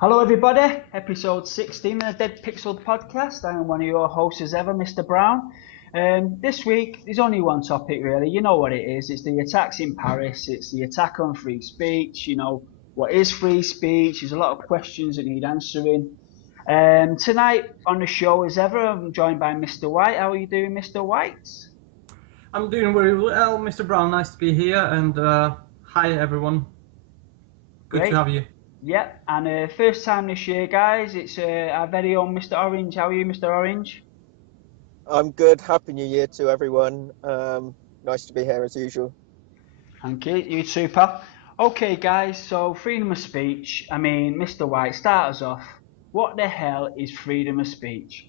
Hello, everybody. Episode 16 of the Dead Pixel podcast. I am one of your hosts as ever, Mr. Brown. This week, there's only one topic really. You know what it is. It's the attacks in Paris. It's the attack on free speech. You know, what is free speech? There's a lot of questions that need answering. Tonight on the show, as ever, I'm joined by Mr. White. How are you doing, Mr. White? I'm doing very well, Mr. Brown. Nice to be here, and hi everyone. Good Great. to have you. Yeah, and first time this year, guys. It's our very own Mr. Orange. How are you, Mr. Orange? I'm good. Happy New Year to everyone. Nice to be here as usual. Thank you. You super. Okay, guys. So freedom of speech. I mean, Mr. White, start us off. What the hell is freedom of speech?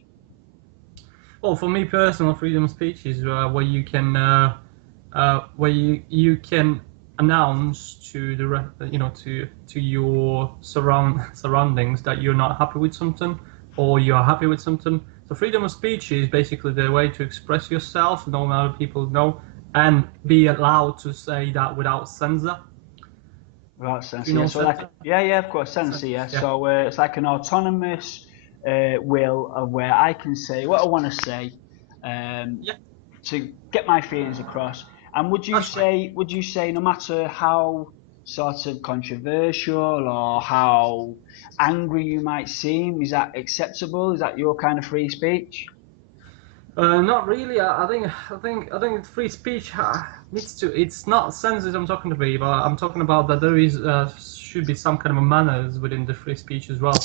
Well, for me, personal freedom of speech is where you can you can announce to to your surroundings that you're not happy with something or you're happy with something. So freedom of speech is basically the way to express yourself, no other people know, and be allowed to say that without censor. Right, censor. You know, Yeah, so like, yeah, of course, censor. Yeah. Yeah. So it's like an autonomous will of where I can say what I want to say, Yeah. to get my feelings across. And would you That's say, no matter how sort of controversial or how angry you might seem, is that acceptable? Is that your kind of free speech? Not really. I think free speech needs to. It's not censorship I'm talking about, but I'm talking about that there is should be some kind of a manners within the free speech as well.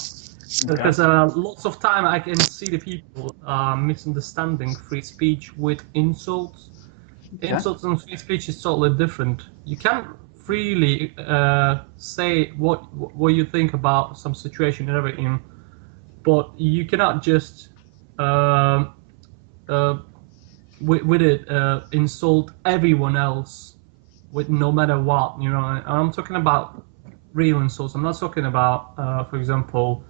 Because lots of time I can see the people misunderstanding free speech with insults. Okay. Insults and free speech is totally different. You can't freely say what you think about some situation and everything, but you cannot just. Uh, with it insult everyone else with no matter what, you know. And I'm talking about real insults. I'm not talking about for example,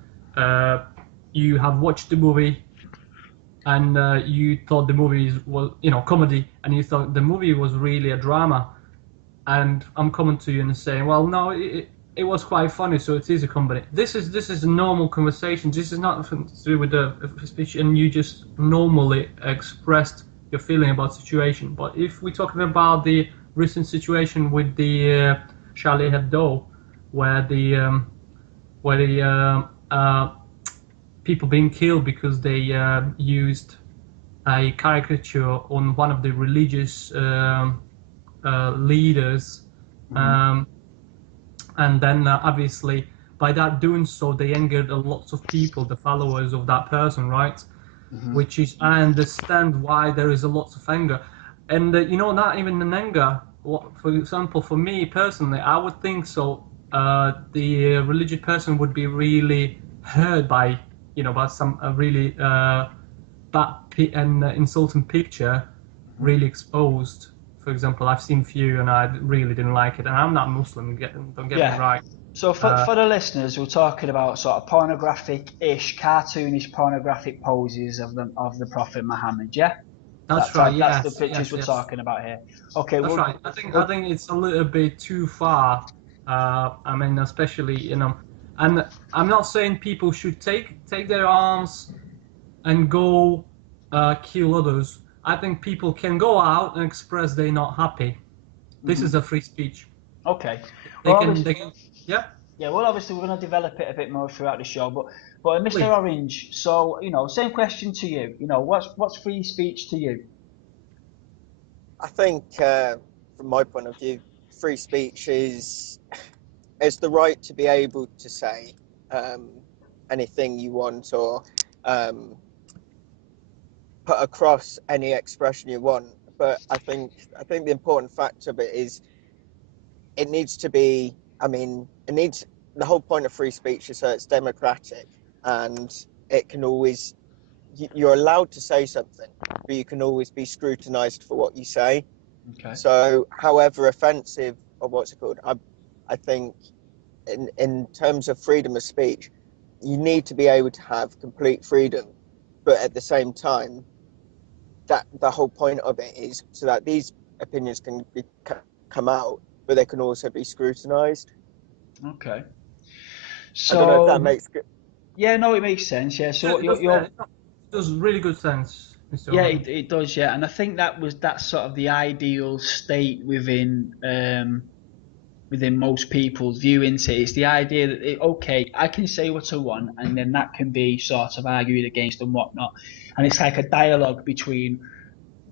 you have watched the movie and you thought the movie was, you know, comedy, and you thought the movie was really a drama, and I'm coming to you and saying, well, no, it was quite funny, so it is a comedy. This is a normal conversation. This is not to do with the speech, and you just normally expressed your feeling about situation. But if we're talking about the recent situation with the Charlie Hebdo, where the people being killed because they used a caricature on one of the religious leaders, and then obviously by that doing so they angered a lot of people, the followers of that person, right? Which is, I understand why there is a lot of anger, and you know, not even an anger. For example, for me personally, I would think so. The religious person would be really hurt by, you know, by some really bad and insulting picture, really exposed. For example, I've seen few and I really didn't like it, and I'm not Muslim. Don't get me right. So for the listeners, we're talking about sort of pornographic-ish, cartoonish, pornographic poses of the Prophet Muhammad. Yeah, That's right. that's Yes, the pictures we're talking about here. Okay, that's right. I think it's a little bit too far. I mean, especially, you know, and I'm not saying people should take their arms and go kill others. I think people can go out and express they're not happy. This is a free speech. Okay. They can, yeah. Yeah, well, obviously we're going to develop it a bit more throughout the show, but Mr. Please. Orange, so, you know, same question to you. You know, what's free speech to you? I think, from my point of view, free speech is the right to be able to say anything you want, or put across any expression you want. But I think the important fact of it is it needs to be. I mean, the whole point of free speech is that it's democratic, and it can always, you're allowed to say something, but you can always be scrutinized for what you say. Okay. So, however offensive, or what's it called, I think in terms of freedom of speech, you need to be able to have complete freedom, but at the same time, that the whole point of it is so that these opinions can come out, but they can also be scrutinized. Okay. I don't know if that So makes good. yeah, no, it makes sense. Yeah. So It does, you're it does really good sense, Mr. yeah, Owen. it does. Yeah, and I think that's sort of the ideal state within most people's view into it. It's the idea that okay, I can say what I want, and then that can be sort of argued against and whatnot, and it's like a dialogue between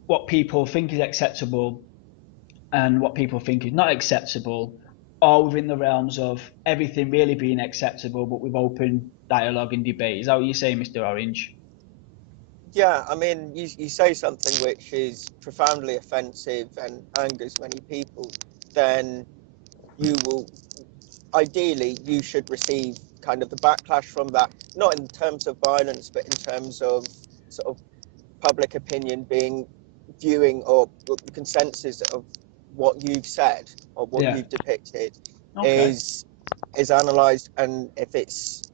what people think is acceptable and what people think is not acceptable, all within the realms of everything really being acceptable, but with open dialogue and debate. Is that what you say, Mr. Orange? Yeah, I mean, you say something which is profoundly offensive and angers many people, then you will ideally you should receive kind of the backlash from that, not in terms of violence, but in terms of sort of public opinion being viewing or the consensus of what you've said or what Yeah. you've depicted Okay. is analysed, and if it's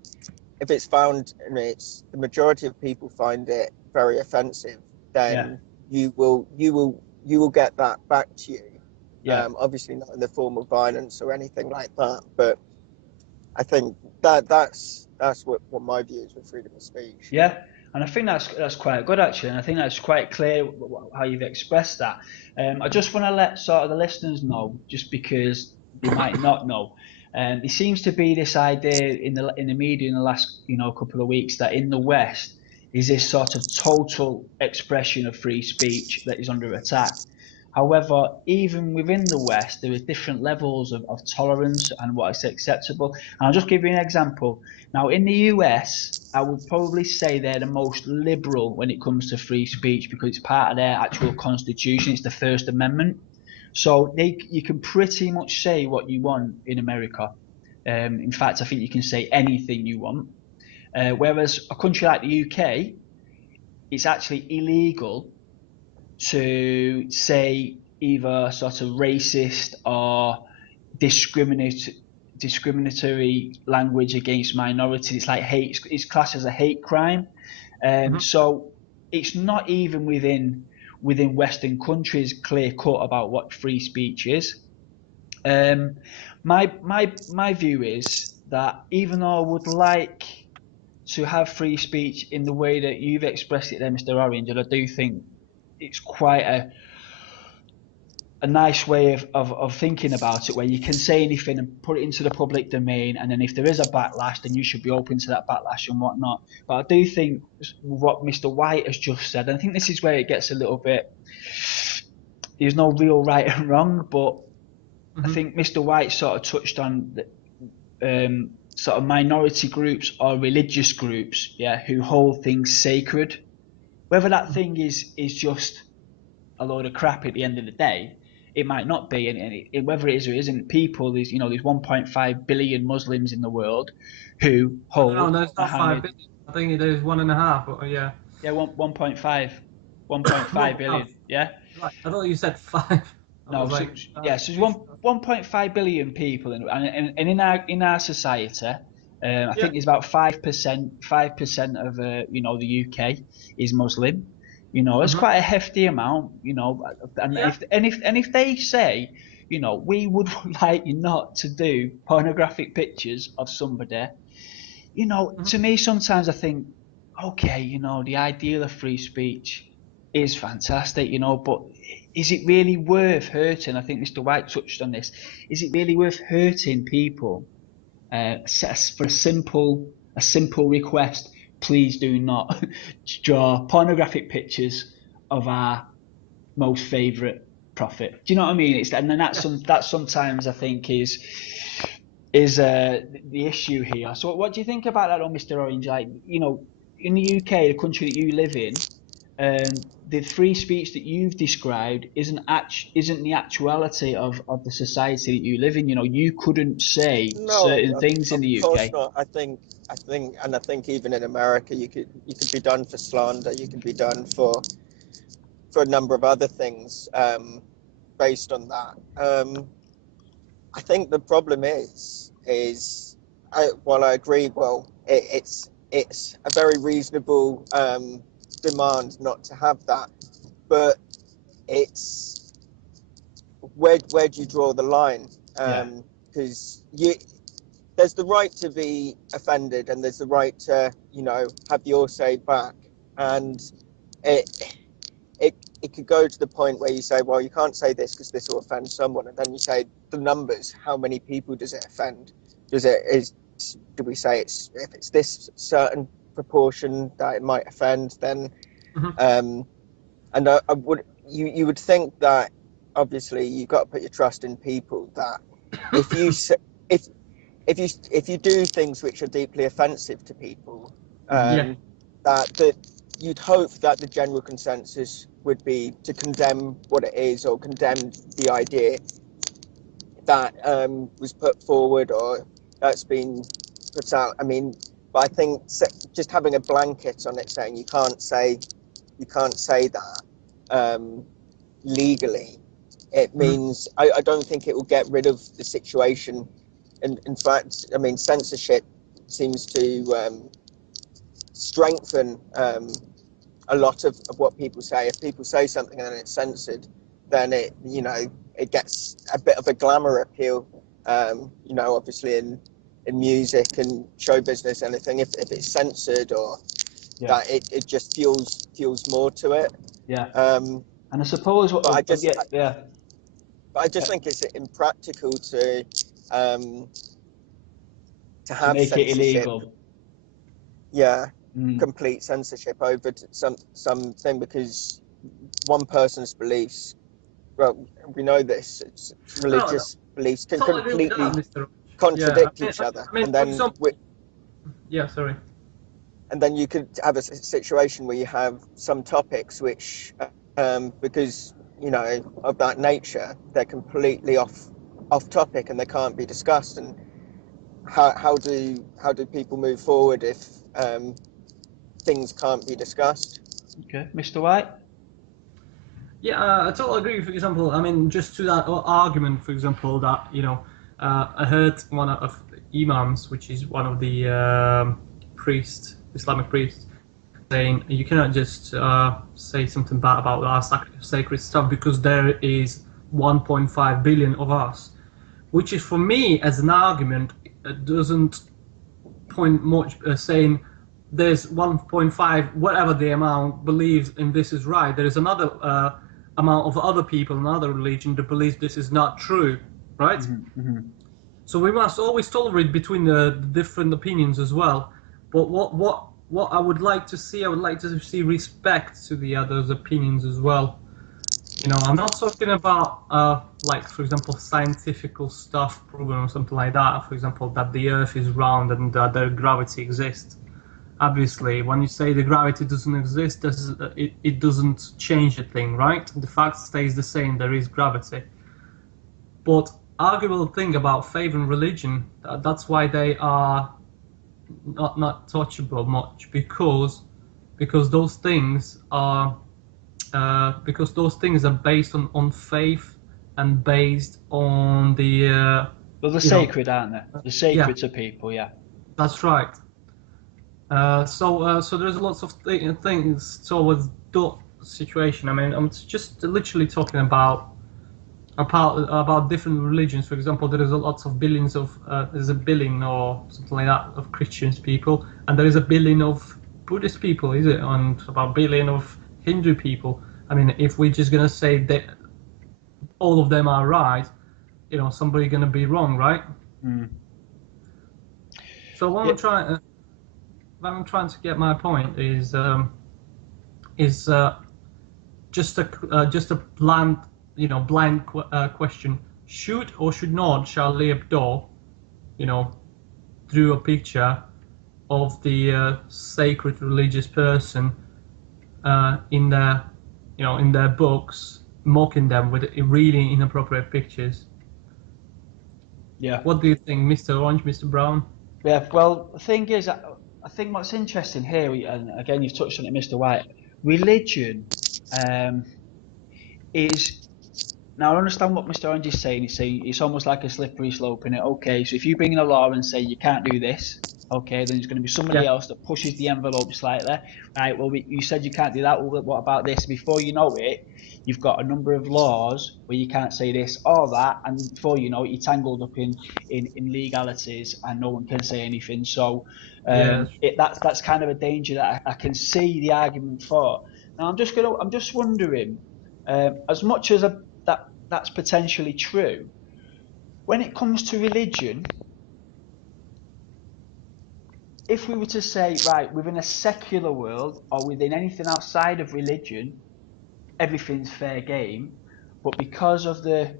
found and it's the majority of people find it very offensive, Yeah. then you will get that back to you. Yeah. Obviously not in the form of violence or anything like that, but I think that's what my view is with freedom of speech. Yeah, and I think that's quite good actually, and I think that's quite clear how you've expressed that. I just want to let sort of the listeners know, just because they might not know. There seems to be this idea in the media in the last couple of weeks that in the West is this sort of total expression of free speech that is under attack. However, even within the West, there is different levels of tolerance and what is acceptable. And I'll just give you an example. Now, in the US, I would probably say they're the most liberal when it comes to free speech because it's part of their actual constitution. It's the First Amendment. So you can pretty much say what you want in America. In fact, I think you can say anything you want. Whereas a country like the UK, it's actually illegal to say either sort of racist or discriminatory language against minorities. It's like hate. It's classed as a hate crime. Mhm. So it's not even within Western countries clear cut about what free speech is. Um, my view is that even though I would like to have free speech in the way that you've expressed it there, Mr. Orange, and I do think it's quite a nice way of thinking about it where you can say anything and put it into the public domain, and then if there is a backlash then you should be open to that backlash and whatnot. But I do think what Mr. White has just said, and I think this is where it gets a little bit, there's no real right and wrong, but I Mhm. think Mr. White sort of touched on sort of minority groups or religious groups, yeah, who hold things sacred, whether that thing is just a load of crap at the end of the day. It might not be, and whether it is or isn't, people, there's 1.5 billion Muslims in the world who No, hold no, it's not five Muhammad. billion. I think it is 1.5. But yeah, Yeah, 1.5, 1.5 1.5. billion. Yeah, Right. I thought you said five. I no, was so like, yeah, so there's you sure? 1.5 billion people, and in our society, I Yeah. think it's about 5% of the UK is Muslim. It's Mhm. quite a hefty amount. And Yeah. if they say, we would like you not to do pornographic pictures of somebody, Mhm. to me sometimes I think, okay, the ideal of free speech is fantastic, but is it really worth hurting? I think Mr. White touched on this. Is it really worth hurting people for a simple request? Please do not draw pornographic pictures of our most favourite prophet. Do you know what I mean? And then Yeah. that sometimes I think is the issue here. So what do you think about that, Mr. Orange? Like, in the UK, the country that you live in, the free speech that you've described isn't the actuality of the society that you live in. You couldn't say No, certain things in of the course UK. not. I think even in America, you could be done for slander. You could be done for a number of other things based on that. I think the problem while I agree, well, it's a very reasonable demand not to have that, but it's where do you draw the line? Yeah, Because there's the right to be offended, and there's the right to, have your say back. And it it could go to the point where you say, well, you can't say this because this will offend someone, and then you say the numbers, how many people does it offend? Do we say if it's this certain proportion that it might offend, then and I would you would think that obviously you've got to put your trust in people, that if you if if you do things which are deeply offensive to people, that you'd hope that the general consensus would be to condemn what it is, or condemn the idea that was put forward or that's been put out. I mean, but I think just having a blanket on it saying you can't say that legally, it means I don't think it will get rid of the situation. And in fact, I mean, censorship seems to strengthen a lot of what people say. If people say something and then it's censored, then it gets a bit of a glamour appeal. Obviously in music and show business, anything, if it's censored, or that it just fuels more to it. And I suppose what I just but I just think it's impractical to have make censorship. it illegal. Complete censorship over something because one person's beliefs. Well, we know this. It's religious beliefs can completely contradict each other, and then sorry. And then you could have a situation where you have some topics which, because of that nature, they're completely off topic and they can't be discussed. And how do people move forward if things can't be discussed? Okay, Mr. White. Yeah, I totally agree. For example, I mean, just to that argument, for example, that I heard one of imams, which is one of the Islamic priests, saying you cannot just say something bad about our sacred stuff because there is 1.5 billion of us, which is, for me, as an argument, it doesn't point much saying there's 1.5, whatever the amount believes in this is right. There is another amount of other people in other religion that believes this is not true, right? So we must always tolerate between the different opinions as well. But what I would like to see, respect to the others' opinions as well. I'm not talking about like, for example, scientific stuff proven or something like that. For example, that the Earth is round and that the gravity exists. Obviously, when you say the gravity doesn't exist, it doesn't change a thing, right? The fact stays the same. There is gravity. But arguable thing about faith and religion, that's why they are not touchable much, because those things are based on faith and based on the well, they're sacred, aren't they? They're sacred to people. Yeah, that's right. So there's lots of things towards that situation. I mean, I'm just literally talking about different religions. For example, there is lots of billions of there's a billion or something like that of Christian people, and there is a billion of Buddhist people, is it? And about a billion of Hindu people. I mean, if we're just gonna say that all of them are right, somebody's gonna be wrong, right? So what I'm trying to get my point is just a bland question: should or should not Charlie Hebdo, drew a picture of the sacred religious person in their books, mocking them with really inappropriate pictures? Yeah. What do you think, Mr. Orange, Mr. Brown? Yeah. Well, the thing is, I think what's interesting here, and again you've touched on it, Mr. White, religion is. Now I understand what Mr. Orange is saying. He's saying it's almost like a slippery slope in it. Okay, so if you bring in a law and say you can't do this, Okay, then there's going to be somebody else that pushes the envelope slightly. Right, well, you said you can't do that. Well, what about this? Before you know it, you've got a number of laws where you can't say this or that, and before you know it, you're tangled up in legalities, and no one can say anything. So Yes. that's kind of a danger that I can see the argument for. Now, I'm just wondering, as much as that's potentially true, when it comes to religion, if we were to say, right, within a secular world or within anything outside of religion, everything's fair game, but because of the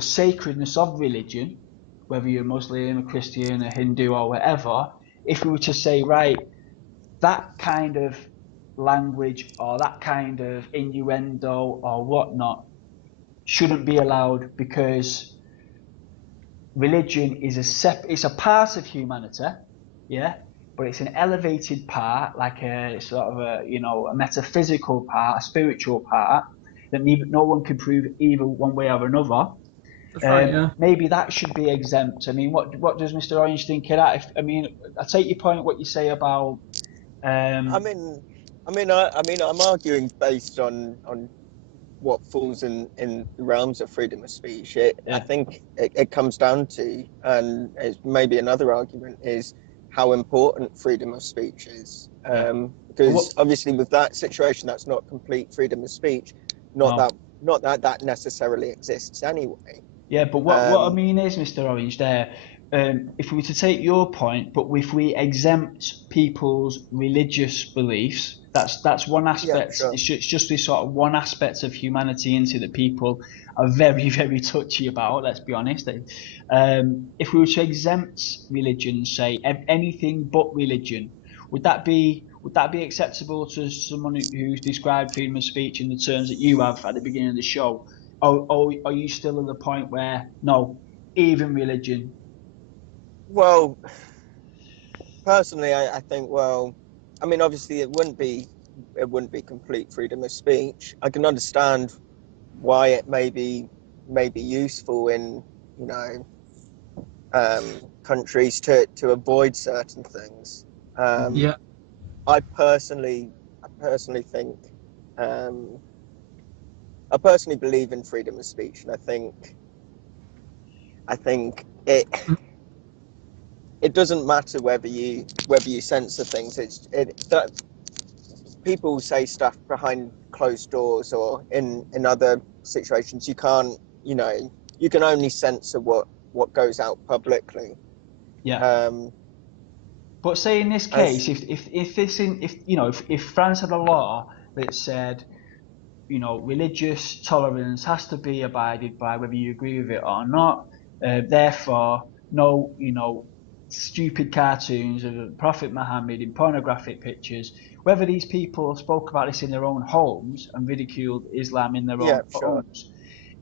sacredness of religion, whether you're a Muslim, a Christian, a Hindu, or whatever, if we were to say, right, that kind of language or that kind of innuendo or whatnot shouldn't be allowed because religion is it's a part of humanity, yeah, but it's an elevated part, like a sort of a metaphysical part, a spiritual part that no one can prove either one way or another. That's right. Yeah. Maybe that should be exempt. I mean, what does Mr. Orange think of that? I mean, I take your point. What you say about I mean, I'm arguing based on what falls in the realms of freedom of speech. I yeah, think it comes down to, and it's maybe another argument is how important freedom of speech is. yeah. But Because obviously with that situation, that's not complete freedom of speech. Not no. that that necessarily exists anyway. Yeah, but what I Um, mean is, Mr. Orange, there, if we were to take your point, but if we exempt people's religious beliefs, that's one yeah, aspect. sure. It's just this sort of one aspect of humanity into that people are very, very touchy about. Let's be honest. If we were to exempt religion, say anything but religion, would that be acceptable to someone who's described freedom of speech in the terms that you have at the beginning of the show? Or are you still at the point where no, even religion? Well, personally, I think, well, I mean, obviously it wouldn't be complete freedom of speech. I can understand why it may be useful in, you know, countries to avoid certain things. Um, Yeah. I personally I personally think um, I personally believe in freedom of speech, and I think it doesn't matter whether you censor things. It that people say stuff behind closed doors or in other situations. You can't, you know, you can only censor what goes out publicly. Yeah. Um, But say in this as case, if this in if you know if France had a law that said religious tolerance has to be abided by whether you agree with it or not. Therefore, no, stupid cartoons of Prophet Muhammad in pornographic pictures. Whether these people spoke about this in their own homes and ridiculed Islam in their Yeah, own sure. homes,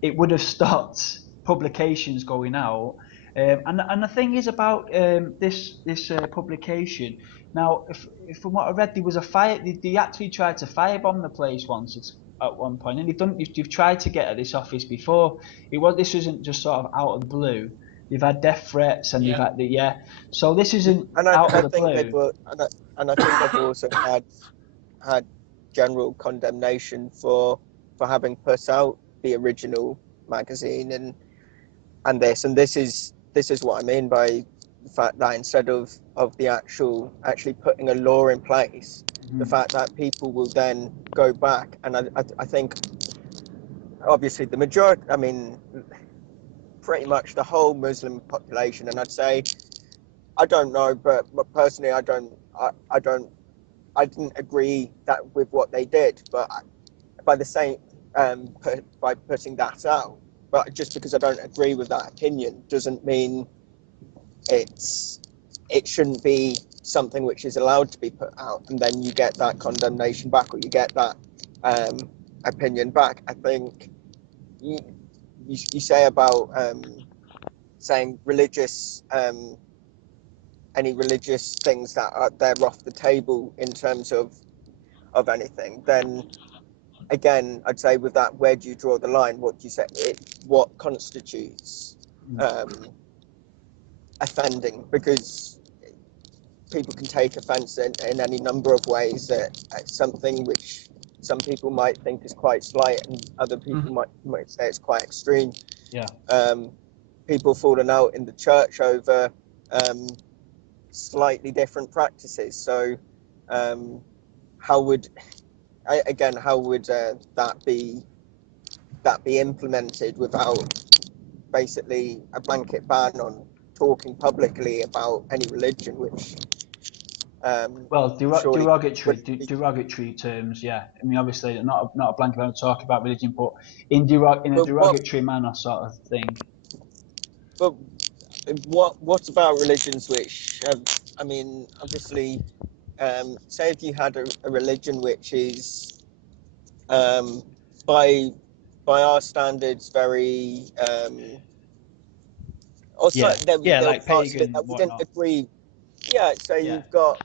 it would have stopped publications going out. And the thing is about this publication. Now, if from what I read, there was a fire. They actually tried to firebomb the place once at one point, and they've tried to get at this office before. This isn't just sort of out of the blue. They've had death threats, and they've Yeah. had So this isn't And out of I the think blue. and I think they've also had general condemnation for having put out the original magazine and this is what I mean by the fact that instead of the actually putting a law in place, the Mhm. fact that people will then go back and I think obviously the majority, I mean, pretty much the whole Muslim population, and I'd say I don't know, but personally I don't I didn't agree that with what they did, but by the same by putting that out, but just because I don't agree with that opinion doesn't mean it's it shouldn't be something which is allowed to be put out, and then you get that condemnation back or you get that um, opinion back. I think you, you say about saying religious any religious things that are they're off the table in terms of anything, then again, I'd say with that, where do you draw the line? What do you say? What constitutes Mm. um, offending? Because people can take offence in any number of ways at something which some people might think is quite slight and other people might say it's quite extreme. Yeah. People falling out in the church over slightly different practices. So how would that be implemented without basically a blanket ban on talking publicly about any religion, which well, surely derogatory terms, yeah. I mean, obviously, not a blanket ban talk about religion, but in a but derogatory manner, sort of thing. but what about religions which I mean, obviously, say if you had a religion which is by our standards very Yeah, yeah, there were like parts of it pagan, that we didn't whatnot. agree. Yeah, so Yeah, you've got,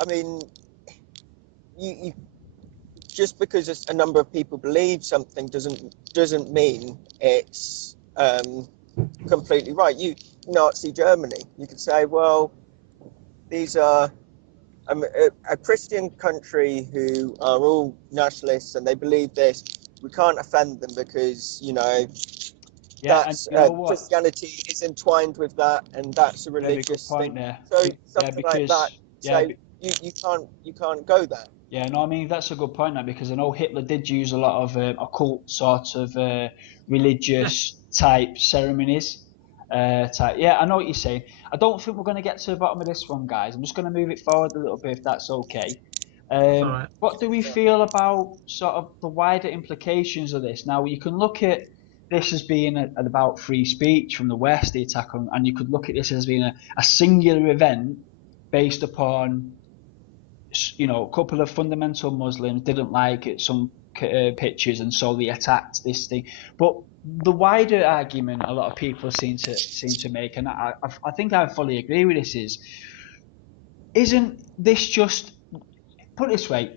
I mean, you just because a number of people believe something doesn't mean it's completely right. Nazi Germany, you could say, well, these are a Christian country who are all nationalists and they believe this. We can't offend them because yeah, and that's you know what? Christianity is entwined with that, and that's a Very good religious point thing. there. So Yeah, something like that, because yeah, say you can't go there. yeah, no, I mean that's a good point now because I know Hitler did use a lot of occult sort of Yeah. religious type ceremonies. Yeah, I know what you're saying. I don't think we're going to get to the bottom of this one, guys. I'm just going to move it forward a little bit if that's okay. It's all right. What do we feel about sort of the wider implications of this? Now, you can look at this as being about free speech from the West, the attack on, and you could look at this as being a singular event based upon a couple of fundamental Muslims didn't like it, some pictures, and so they attacked this thing. But the wider argument a lot of people seem to make, and I think I fully agree with this, isn't this just, put it this way,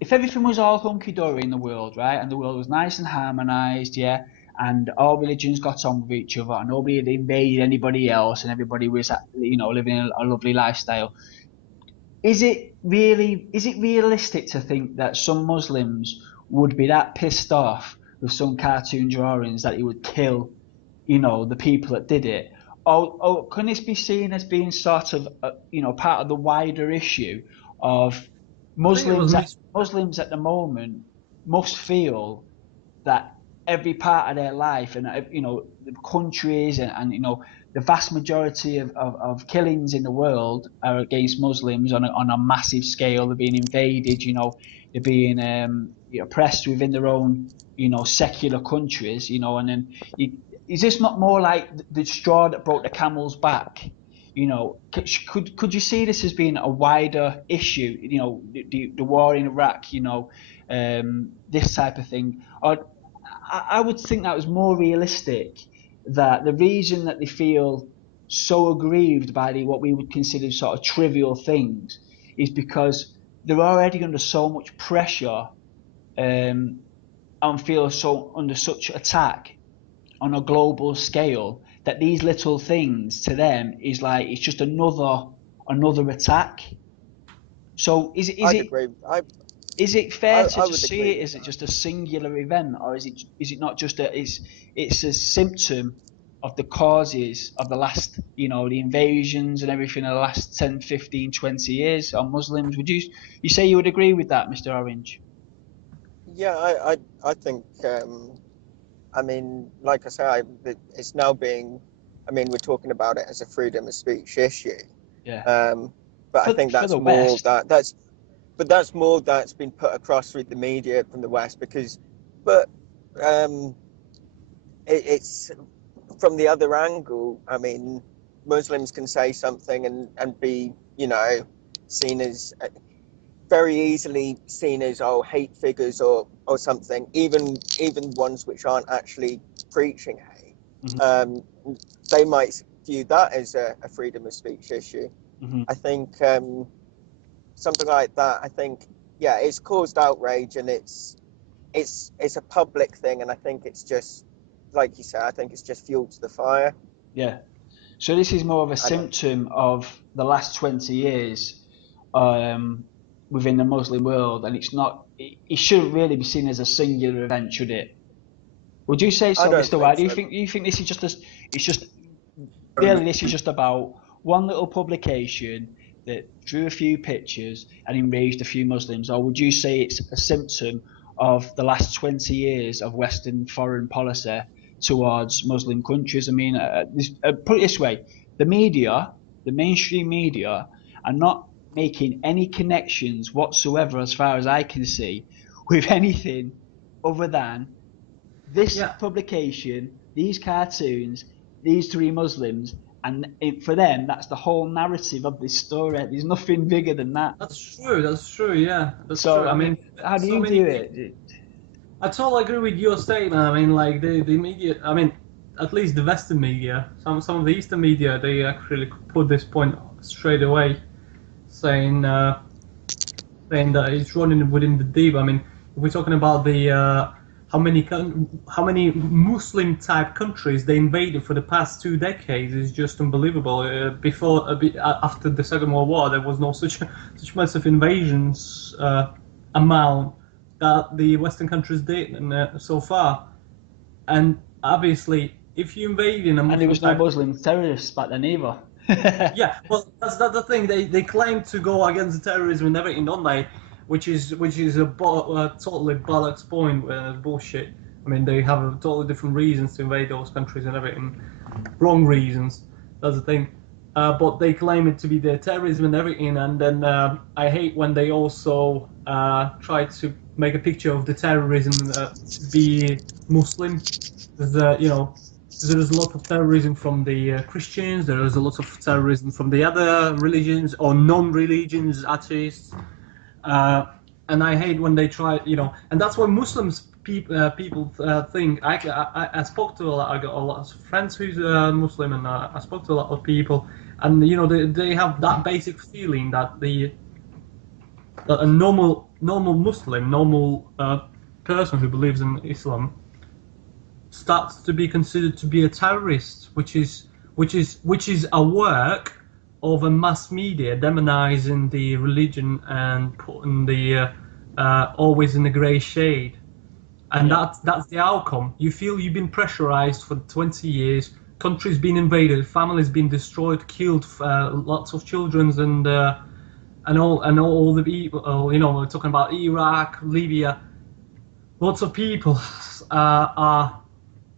if everything was all hunky dory in the world, right, and the world was nice and harmonized, yeah, and all religions got on with each other, and nobody had invaded anybody else, and everybody was, living a lovely lifestyle, is it realistic to think that some Muslims would be that pissed off with some cartoon drawings that he would kill, the people that did it? Or can this be seen as being sort of, part of the wider issue of I think it was Muslims at the moment must feel that every part of their life and the countries and the vast majority of killings in the world are against Muslims on a massive scale. They're being invaded, they're being oppressed within their own secular countries, and then is this not more like the straw that broke the camel's back? Could you see this as being a wider issue? The war in Iraq, this type of thing, or I would think that was more realistic. That the reason that they feel so aggrieved by what we would consider sort of trivial things is because they're already under so much pressure, and feel so under such attack on a global scale that these little things to them is like it's just another attack. So I'd agree. is it fair to I just would see agree it with as that. just a singular event, or is it not just it's a symptom of the causes of the last, the invasions and everything of the last 10, 15, 20 years on Muslims? Would you say you would agree with that, Mr. Orange? Yeah, I think. I mean, like I say, it's now being. I mean, we're talking about it as a freedom of speech issue, Yeah. um, but I think For that's the more West. that's more that's been put across through the media from the West but um, it's from the other angle. I mean, Muslims can say something and be seen as very easily seen as hate figures or something, even ones which aren't actually preaching hate. Hmm. um, they might view that as a freedom of speech issue. Hmm. I think something like that, I think, yeah, it's caused outrage, and it's a public thing, and I think it's just, like you said, I think it's just fuel to the fire. Yeah. So this is more of a I don't. symptom of the last 20 years within the Muslim world, and it's not. It shouldn't really be seen as a singular event, should it? Would you say I so, don't Mr. White? think Do you so. think this is just a, it's just really this is just about one little publication that drew a few pictures and enraged a few Muslims, or would you say it's a symptom of the last 20 years of Western foreign policy towards Muslim countries? I mean, put it this way: the media, the mainstream media, are not making any connections whatsoever, as far as I can see, with anything other than this Yeah, publication, these cartoons, these three Muslims, and for them, that's the whole narrative of this story. There's nothing bigger than that. that's true. That's true. Yeah, that's So, true. I I mean, mean, how do so you many view things. it? I totally agree with your statement. I mean, like the media. I mean, at least the Western media. Some of the Eastern media, they actually put this point straight away, saying saying that it's running within the deep. I mean, if we're talking about the how many Muslim type countries they invaded for the past 2 decades is just unbelievable. Before after the Second World War, there was no such massive invasions amount that the Western countries did so far. And obviously, if you invade in a And there Muslim was no type, Muslim terrorists back then either. yeah, well, that's the thing. They claim to go against terrorism and everything, don't they? Which is a totally bollocks point. Bullshit. I mean, they have totally different reasons to invade those countries and everything. Wrong reasons. That's the thing. But they claim it to be their terrorism and everything. And then I hate when they also try to make a picture of the terrorism to be Muslim. There's, there is a lot of terrorism from the Christians. There is a lot of terrorism from the other religions or non-religions, atheists. Uh, and I hate when they try, and that's what Muslims people think. I spoke to a lot. I got a lot of friends who's Muslim, and I spoke to a lot of people, and they have that basic feeling that that a normal Muslim, normal person who believes in Islam starts to be considered to be a terrorist, which is a work of a mass media demonizing the religion and putting the always in the grey shade, and Yeah. that's the outcome. You feel you've been pressurized for 20 years, countries been invaded, families been destroyed, killed, lots of children, and all the people. We're talking about Iraq, Libya. Lots of people are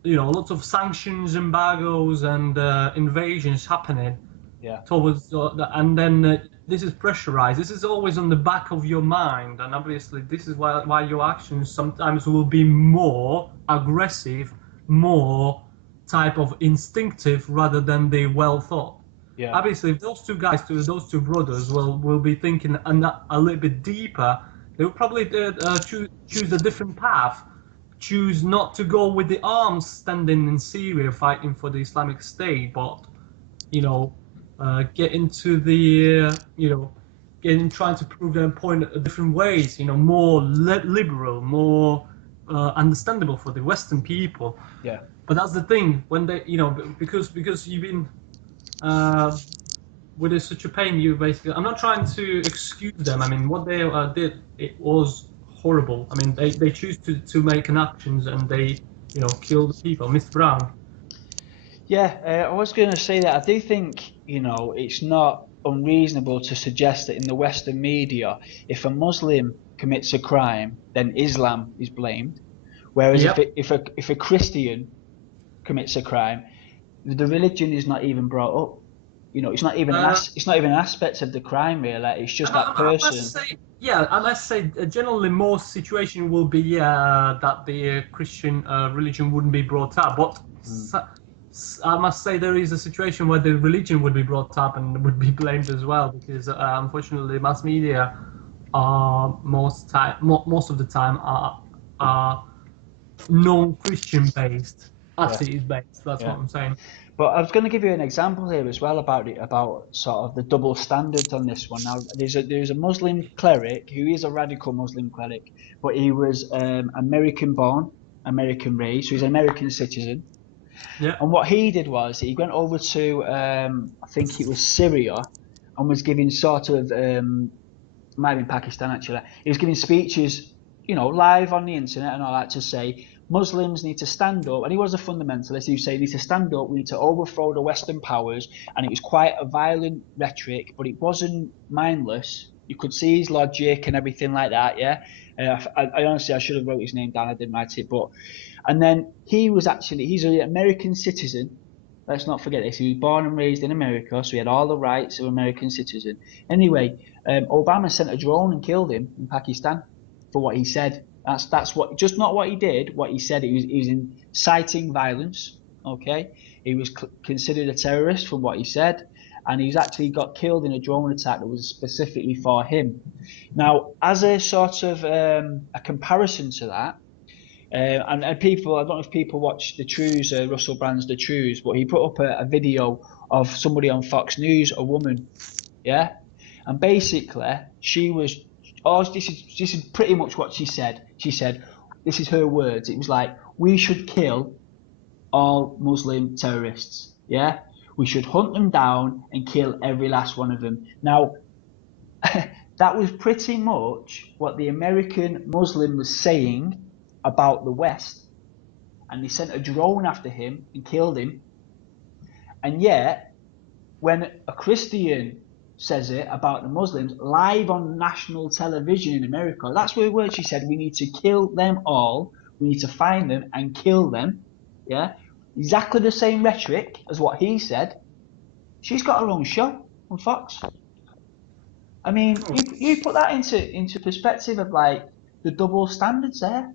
lots of sanctions, embargoes, and invasions happening Yeah. towards, and then this is pressurized. This is always on the back of your mind, and obviously, this is why your actions sometimes will be more aggressive, more type of instinctive rather than the well thought. Yeah. Obviously, if those two guys, those two brothers, will be thinking a little bit deeper, they will probably choose a different path, choose not to go with the arms standing in Syria fighting for the Islamic State, but get into the trying to prove their point different ways, more liberal, more understandable for the Western people. Yeah. But that's the thing when they, because you've been with such a pain, you basically. I'm not trying to excuse them. I mean, what they did, it was horrible. I mean, they choose to make an actions and they, kill the people. Mr. Brown. Yeah, I was going to say that I do think, it's not unreasonable to suggest that in the Western media, if a Muslim commits a crime, then Islam is blamed. Whereas Yep. if a Christian commits a crime, the religion is not even brought up. It's not even Uh, it's not even an aspect of the crime really. It's just that I must person. say, yeah, I must say, generally most situation will be that the Christian religion wouldn't be brought up, but I must say there is a situation where the religion would be brought up and would be blamed as well, because unfortunately mass media are most of the time are non-Christian based, Yeah, atheist based. That's yeah. what I'm saying. But I was going to give you an example here as well about sort of the double standards on this one. Now, there's a Muslim cleric who is a radical Muslim cleric, but he was American born, American raised, so he's an American citizen. Yeah. And what he did was he went over to I think it was Syria, and was giving sort of might have been Pakistan actually. He was giving speeches, live on the internet and all that, to say Muslims need to stand up. And he was a fundamentalist. He was saying, need to stand up. We need to overthrow the Western powers. And it was quite a violent rhetoric, but it wasn't mindless. You could see his logic and everything like that. Yeah. I honestly, I should have wrote his name down. I didn't write it, but. And then he's an American citizen. Let's not forget this. He was born and raised in America, so he had all the rights of an American citizen. Anyway, Obama sent a drone and killed him in Pakistan for what he said. That's what, just not what he did. What he said, he was inciting violence. Okay, he was considered a terrorist from what he said, and he's actually got killed in a drone attack that was specifically for him. Now, as a sort of a comparison to that. And people, I don't know if people watch the Trues, Russell Brand's The Trues, but he put up a video of somebody on Fox News, a woman, yeah, and basically she was, this is pretty much what she said. She said, this is her words. It was like, we should kill all Muslim terrorists, yeah, we should hunt them down and kill every last one of them. Now, that was pretty much what the American Muslim was saying about the West, and they sent a drone after him and killed him. And yet, when a Christian says it about the Muslims live on national television in America, that's where word she said, we need to kill them all, we need to find them and kill them. Yeah, exactly the same rhetoric as what he said. She's got her own show on Fox. I mean, you put that into perspective of like the double standards there.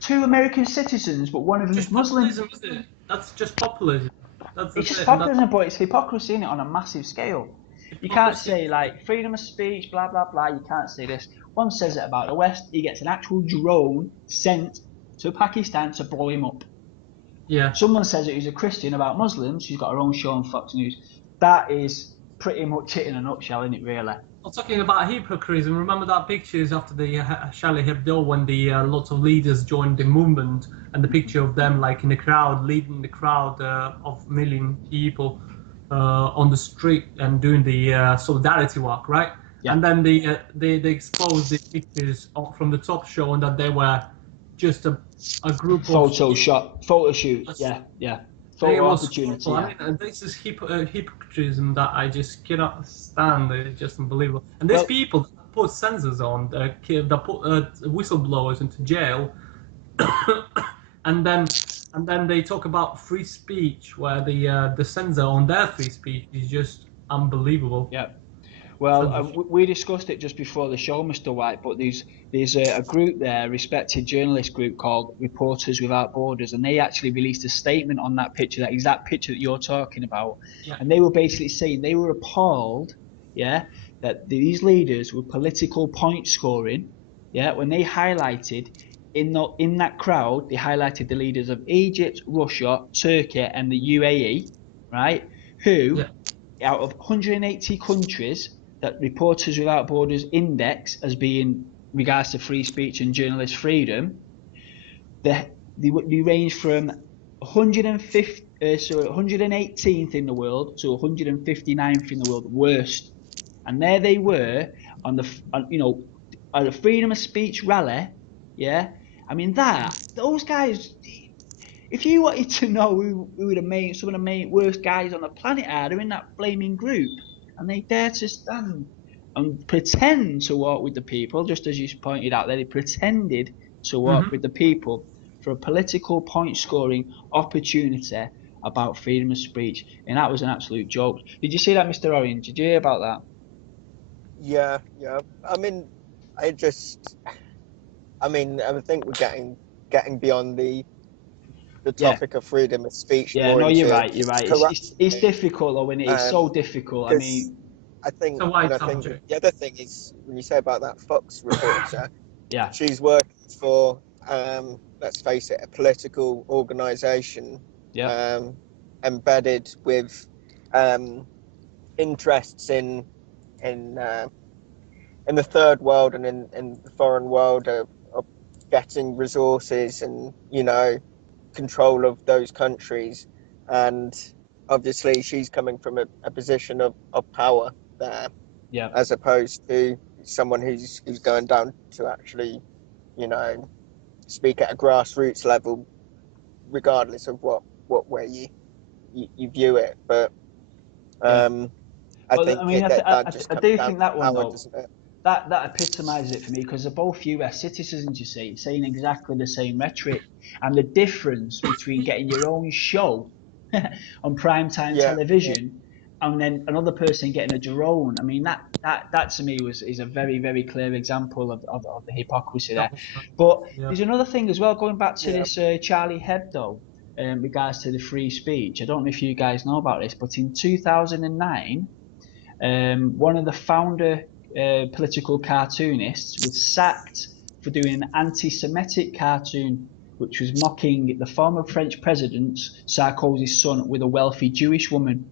Two American citizens, but one of them is Muslim. Populism, isn't it? That's just populism. That's It's just it. And populism, but it's hypocrisy in it on a massive scale. You can't say like freedom of speech, blah blah blah. You can't say this. One says it about the West. He gets an actual drone sent to Pakistan to blow him up. Yeah. Someone says it, he's a Christian, about Muslims. She's got her own show on Fox News. That is pretty much it in a nutshell, isn't it? Really. Well, talking about hypocrisy, remember that pictures after the Charlie Hebdo when the lots of leaders joined the movement, and the picture of them like in the crowd, leading the crowd of million people on the street and doing the solidarity walk, right? Yeah. And then they exposed the pictures from the top showing that they were just a group of photo shoot. Yeah. Photo opportunity. Horrible. I mean, this is hypocrisy that I just cannot stand. It's just unbelievable. And there's people that put censors on, that put whistleblowers into jail, and then they talk about free speech, where the censor on their free speech is just unbelievable. Yeah. Well, we discussed it just before the show, Mr. White, but there's a group there, a respected journalist group called Reporters Without Borders, and they actually released a statement on that picture, that exact picture that you're talking about. Yeah. And they were basically saying they were appalled, yeah, that these leaders were political point scoring, yeah, when they highlighted in that crowd, they highlighted the leaders of Egypt, Russia, Turkey, and the UAE, right, who, out of 180 countries that Reporters Without Borders index as being regards to free speech and journalist freedom, they range from 118th in the world to 159th in the world worst. And there they were at a freedom of speech rally. Yeah, I mean those guys. If you wanted to know who some of the main worst guys on the planet are, they're in that flaming group, and they dare to stand and pretend to walk with the people, just as you pointed out there. They pretended to walk with the people for a political point-scoring opportunity about freedom of speech, and that was an absolute joke. Did you see that, Mr. Orange? Did you hear about that? Yeah. I mean, I think we're getting beyond the topic of freedom of speech. Yeah, no, you're right. It's difficult, though, isn't it? It's so difficult. I mean, I think the other thing is, when you say about that Fox reporter, yeah, she's working for, let's face it, a political organisation, embedded with interests in the third world and in the foreign world of getting resources and control of those countries, and obviously she's coming from a position of power there, Yeah. as opposed to someone who's going down to actually, you know, speak at a grassroots level, regardless of what way you view it. But Yeah. I Well, I think mean, that just I comes do down think to that one power, though, doesn't it? that epitomises it for me because they're both US citizens, you see, saying exactly the same rhetoric, and the difference between getting your own show on primetime Yeah, yeah, television and then another person getting a drone. I mean, that to me is a very, very clear example of the hypocrisy there. But Yeah. there's another thing as well, going back to yeah. this Charlie Hebdo. In regards to the free speech, I don't know if you guys know about this, but in 2009, one of the founder political cartoonists was sacked for doing an anti-Semitic cartoon, which was mocking the former French president Sarkozy's son with a wealthy Jewish woman.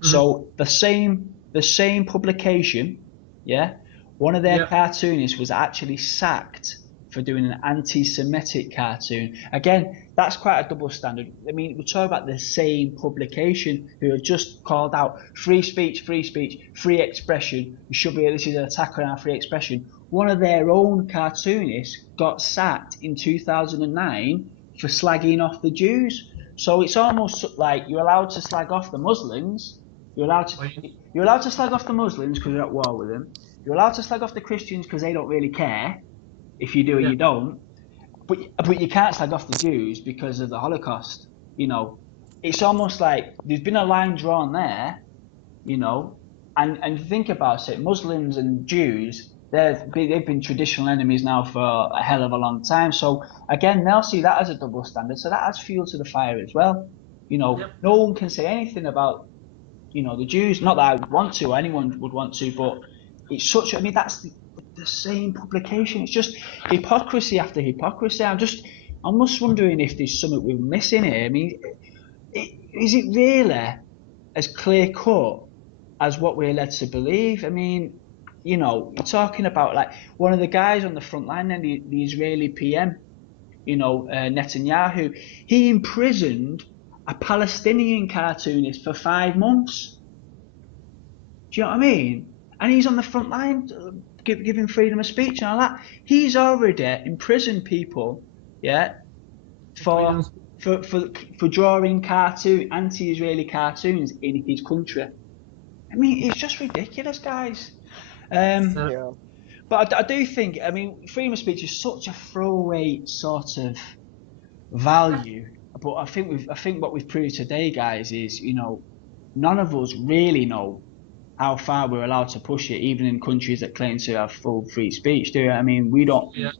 Mhm. So the same publication, yeah, one of their Yeah. cartoonists was actually sacked for doing an anti-Semitic cartoon. Again, that's quite a double standard. I mean, we're talking about the same publication who have just called out free speech, free expression. We should be. This is an attack on our free expression. One of their own cartoonists got sacked in 2009 for slagging off the Jews. So it's almost like you're allowed to slag off the Muslims. You're allowed to Well, you- you're allowed to slag off the Muslims because you're at war with them. You're allowed to slag off the Christians because they don't really care if you do or Yeah. you don't. But you can't slag off the Jews because of the Holocaust. You know, it's almost like there's been a line drawn there. You know, and think about it, Muslims and Jews. They've been traditional enemies now for a hell of a long time. So again, they'll see that as a double standard. So that adds fuel to the fire as well. You know, Yep. no one can say anything about the Jews. Not that I would want to, or anyone would want to, but it's such. I mean, that's the same publication. It's just hypocrisy after hypocrisy. I'm just wondering if there's something we're missing here. I mean, is it really as clear cut as what we're led to believe? I mean, you're talking about like one of the guys on the front line, then the Israeli PM, Netanyahu. He imprisoned a Palestinian cartoonist for 5 months. Do you know what I mean? And he's on the front line, giving freedom of speech and all that. He's already imprisoned people, yeah, for Freedoms. for drawing anti-Israeli cartoons in his country. I mean, it's just ridiculous, guys. Um, So, Yeah. but I do think, I mean, freedom of speech is such a throwaway sort of value. But I think what we've proved today, guys, is none of us really know how far we're allowed to push it, even in countries that claim to have full free speech. Do you? I mean, we don't, yeah.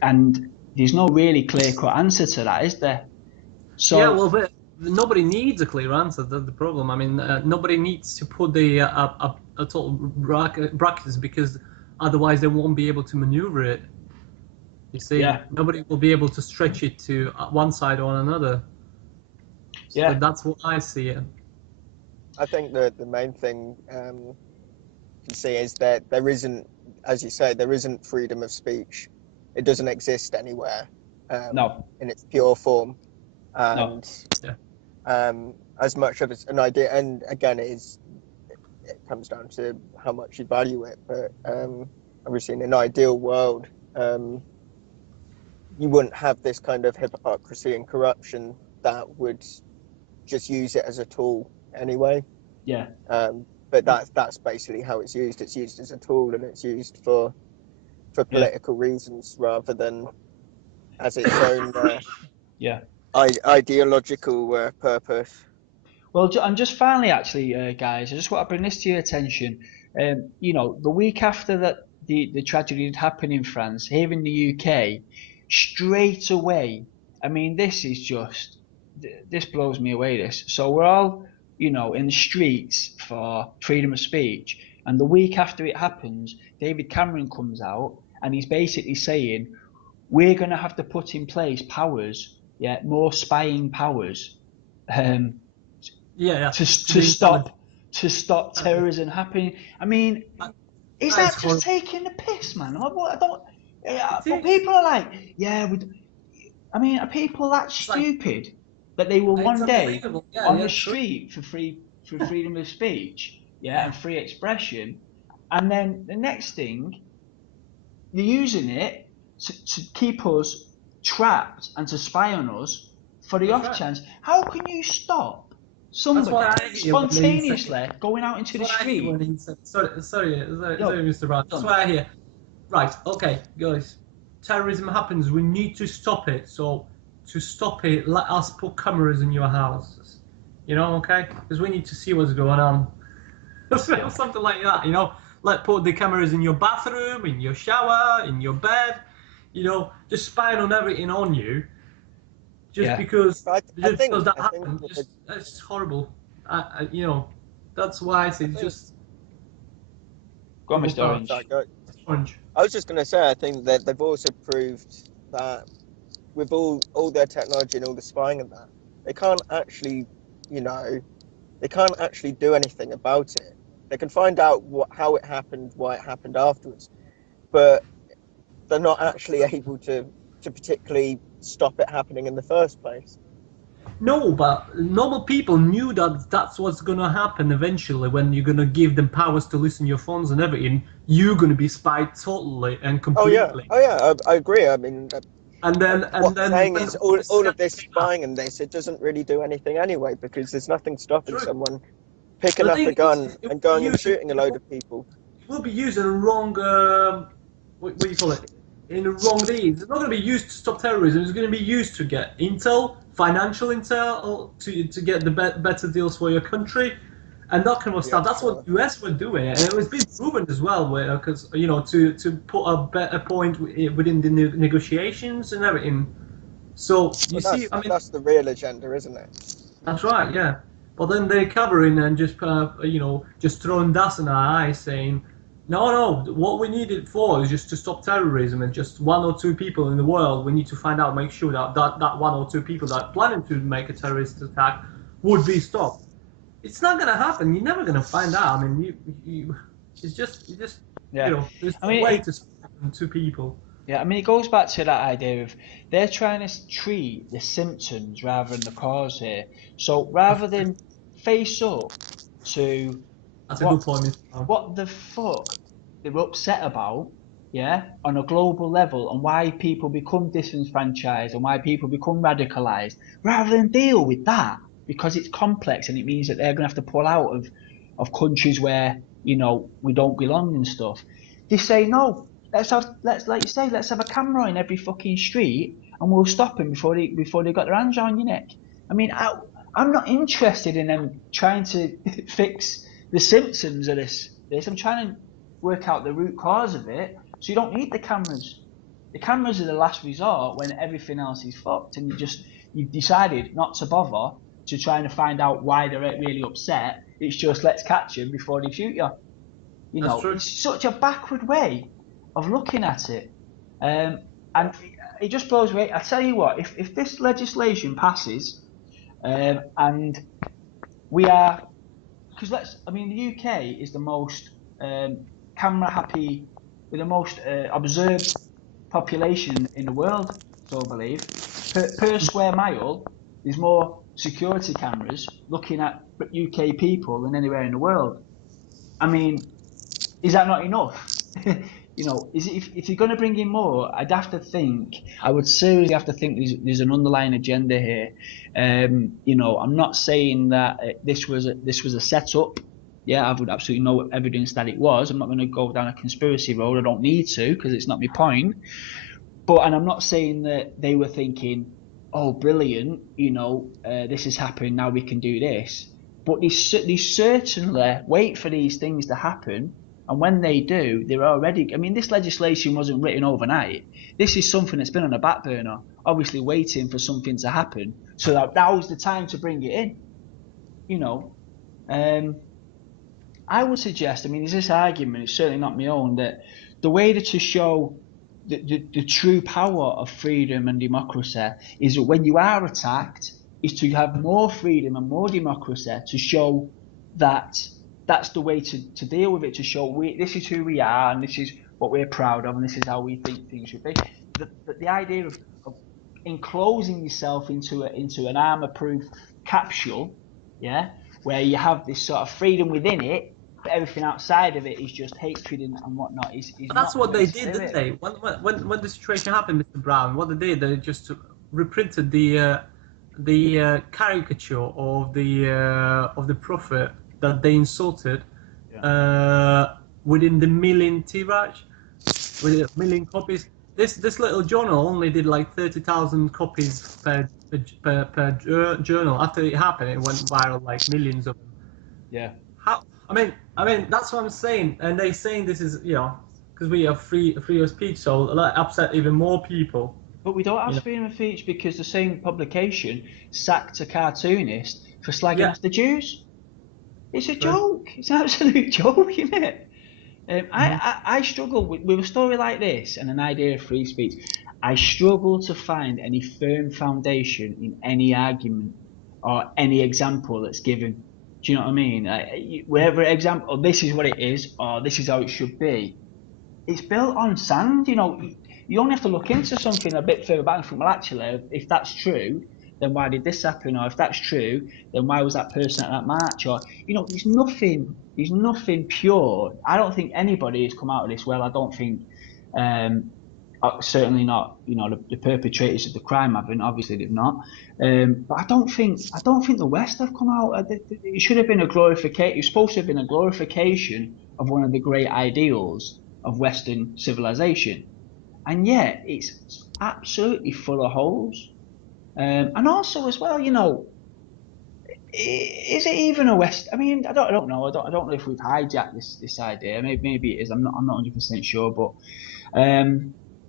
and there's no really clear-cut answer to that, is there? Yeah. So Well, but nobody needs a clear answer. That's the problem. I mean, nobody needs to put the a total brackets because otherwise they won't be able to maneuver it. You see, yeah, nobody will be able to stretch it to one side or another. So yeah, that's what I see it. I think the main thing you see is that there isn't, as you say, there isn't freedom of speech. It doesn't exist anywhere no, in its pure form, no, and Yeah. as much of it's an idea, and again, it comes down to how much you value it. But obviously, in an ideal world, you wouldn't have this kind of hypocrisy and corruption that would just use it as a tool anyway. yeah, But that's basically how it's used. It's used as a tool, and it's used for yeah, political reasons rather than as its own yeah. ideological purpose. Well, and just finally, actually, guys, I just want to bring this to your attention. The week after that, the tragedy had happened in France, here in the UK, straight away. I mean, this blows me away. So we're all, in the streets for freedom of speech, and the week after it happens, David Cameron comes out and he's basically saying we're going to have to put in place powers, yeah, more spying powers. Um, Yeah. Yeah. to To to the intelligence. stop terrorism happening. I mean, is That is that just horrible. taking the piss, man? I don't. It But is. people are like, yeah, I mean, are people that It's like, stupid that they will it's one day unbelievable. Yeah, on yeah, the true. street for freedom of speech, yeah, and free expression, and then the next thing they're using it to keep us trapped and to spy on us for the That's off right. chance. How can you stop That's somebody what I hear when they say. spontaneously going out into That's the what I hear when street? he said. Sorry, Yo, Mr. Brown. That's what I hear. Right, okay, guys. Terrorism happens. We need to stop it. So, to stop it, let us put cameras in your houses. You know, okay? Because we need to see what's going on. Something like that, you know? Like, put the cameras in your bathroom, in your shower, in your bed. You know, just spying on everything on you. Just yeah. because, But just because that I think happened. It's horrible. You know, that's why I say I it's think just Go on, Mr. above sorry, Orange. go. orange. I was just going to say, I think that they've also proved that with all their technology and all the spying and that, they can't actually, you know, they can't actually do anything about it. They can find out how it happened, why it happened afterwards, but they're not actually able to particularly stop it happening in the first place. No, but normal people knew that that's what's gonna happen eventually when you're gonna give them powers to listen your phones and everything. You're gonna be spied totally and completely. Oh yeah, I agree. I mean, And what I'm then saying when is the all of scandal this came out, spying and this, it doesn't really do anything anyway because there's nothing stopping true. someone picking The up a thing is, gun it and will be going and used. shooting a load of people. It will be used in wrong. What do you call it? In wrong deeds. It's not going to be used to stop terrorism. It's going to be used to get intel, financial intel, or to get the better deals for your country, and that kind of Yeah, stuff. That's what sure. US were doing, and it was been proven as well. Because you know, to put a better point within the negotiations and everything. So you But see, I mean, that's the real agenda, isn't it? that's right, yeah. But then they're covering and just just throwing dust in our eyes, saying, "No, no. What we need it for is just to stop terrorism, and just one or two people in the world. We need to find out, make sure that one or two people that are planning to make a terrorist attack would be stopped. It's not gonna happen. You're never gonna find out. I mean, it's just Yeah. there's I no mean, way to stop two people. yeah, I mean, it goes back to that idea of they're trying to treat the symptoms rather than the cause here. So rather than face up to That's a what good point, Mr. Brown. what the fuck they're upset about, yeah, on a global level, and why people become disenfranchised and why people become radicalized, rather than deal with that because it's complex and it means that they're gonna have to pull out of countries where we don't belong and stuff. They say no. Let's like you say, let's have a camera in every fucking street, and we'll stop them before they got their hands on your neck. I mean, I'm not interested in them trying to fix the symptoms of this. I'm trying to work out the root cause of it. So you don't need the cameras. The cameras are the last resort when everything else is fucked, and you've decided not to bother to trying to find out why they're really upset. It's just let's catch them before they shoot you. That's true. It's such a backward way of looking at it. And it just blows me. I tell you what, if this legislation passes, and we are, because I mean, the UK is the most camera happy, with the most observed population in the world, so I believe. Per square mile, there's more security cameras looking at UK people than anywhere in the world. I mean, is that not enough? Is it, if you're going to bring in more, I would seriously have to think there's an underlying agenda here. I'm not saying that this was a setup. Yeah, I've absolutely no evidence that it was. I'm not going to go down a conspiracy road. I don't need to because it's not my point. And I'm not saying that they were thinking, oh, brilliant, this has happened, now we can do this. But they certainly wait for these things to happen. And when they do, they're already, I mean, this legislation wasn't written overnight. This is something that's been on a back burner, obviously waiting for something to happen. So that now's the time to bring it in, you know. I would suggest, I mean, there's this argument, it's certainly not my own, that the way to show the true power of freedom and democracy is that when you are attacked, is to have more freedom and more democracy to show that that's the way to deal with it, to show this is who we are and this is what we're proud of and this is how we think things should be. The idea of enclosing yourself into an armor-proof capsule, yeah, where you have this sort of freedom within it, but everything outside of it is just hatred and whatnot. Is But not that's the what way they to did, live didn't it. they? When the situation happened, Mr. Brown, what they did, they just reprinted the caricature of the prophet that they insulted within the million tirage, with a million copies. This little journal only did like 30,000 copies per journal. After it happened, it went viral like millions of them. Yeah. How? I mean, that's what I'm saying. And they saying this is, because we have free of speech, so that upset even more people. But we don't have You know? freedom of speech because the same publication sacked a cartoonist for slagging Yeah. off the Jews. It's a True. joke. It's an absolute joke, isn't it? Mhm. I struggle with a story like this and an idea of free speech. I struggle to find any firm foundation in any argument or any example that's given. Do you know what I mean? Wherever example, oh, this is what it is, or this is how it should be. It's built on sand. You only have to look into something a bit further back and think, well, actually, if that's true, then why did this happen? Or if that's true, then why was that person at that march? Or there's nothing pure. I don't think anybody has come out of this well. I don't think, um, certainly not, the perpetrators of the crime haven't. Obviously, they've not. But I don't think the West have come out. It should have been a glorification. It's supposed to have been a glorification of one of the great ideals of Western civilization, and yet it's absolutely full of holes. And also, as well, is it even a West? I mean, I don't know. I don't know if we've hijacked this idea. Maybe it is. I'm not 100% sure, but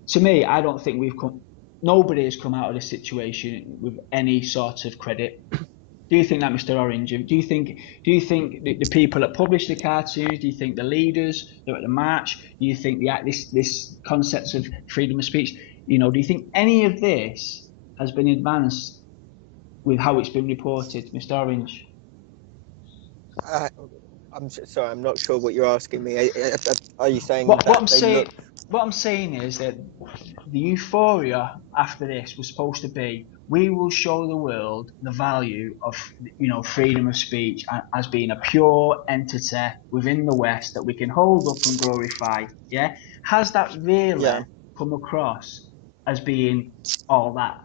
to me, I don't think we've come. Nobody has come out of this situation with any sort of credit. Do you think that, Mr. Orange? Do you think the people that published the cartoons? Do you think the leaders that were at the march? Do you think this concepts of freedom of speech? Do you think any of this has been advanced with how it's been reported, Mr. Orange? Uh, sorry, I'm not sure what you're asking me. Are you saying What that I'm they saying, look? what I'm saying is that the euphoria after this was supposed to be, we will show the world the value of freedom of speech as being a pure entity within the West that we can hold up and glorify. Yeah, has that Yeah. really come across as being all that?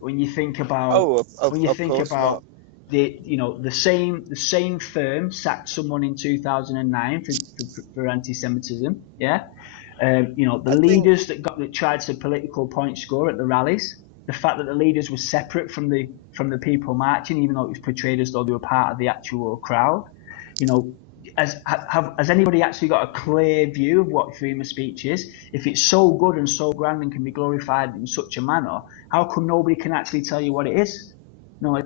When you think about Oh, when you of think course not. about the same firm sacked someone in 2009 for anti-Semitism. Yeah, the I think. leaders that tried to political point score at the rallies, the fact that the leaders were separate from the people marching, even though it was portrayed as though they were part of the actual crowd. You know, has anybody actually got a clear view of what freedom of speech is? If it's so good and so grand and can be glorified in such a manner, how come nobody can actually tell you what it is?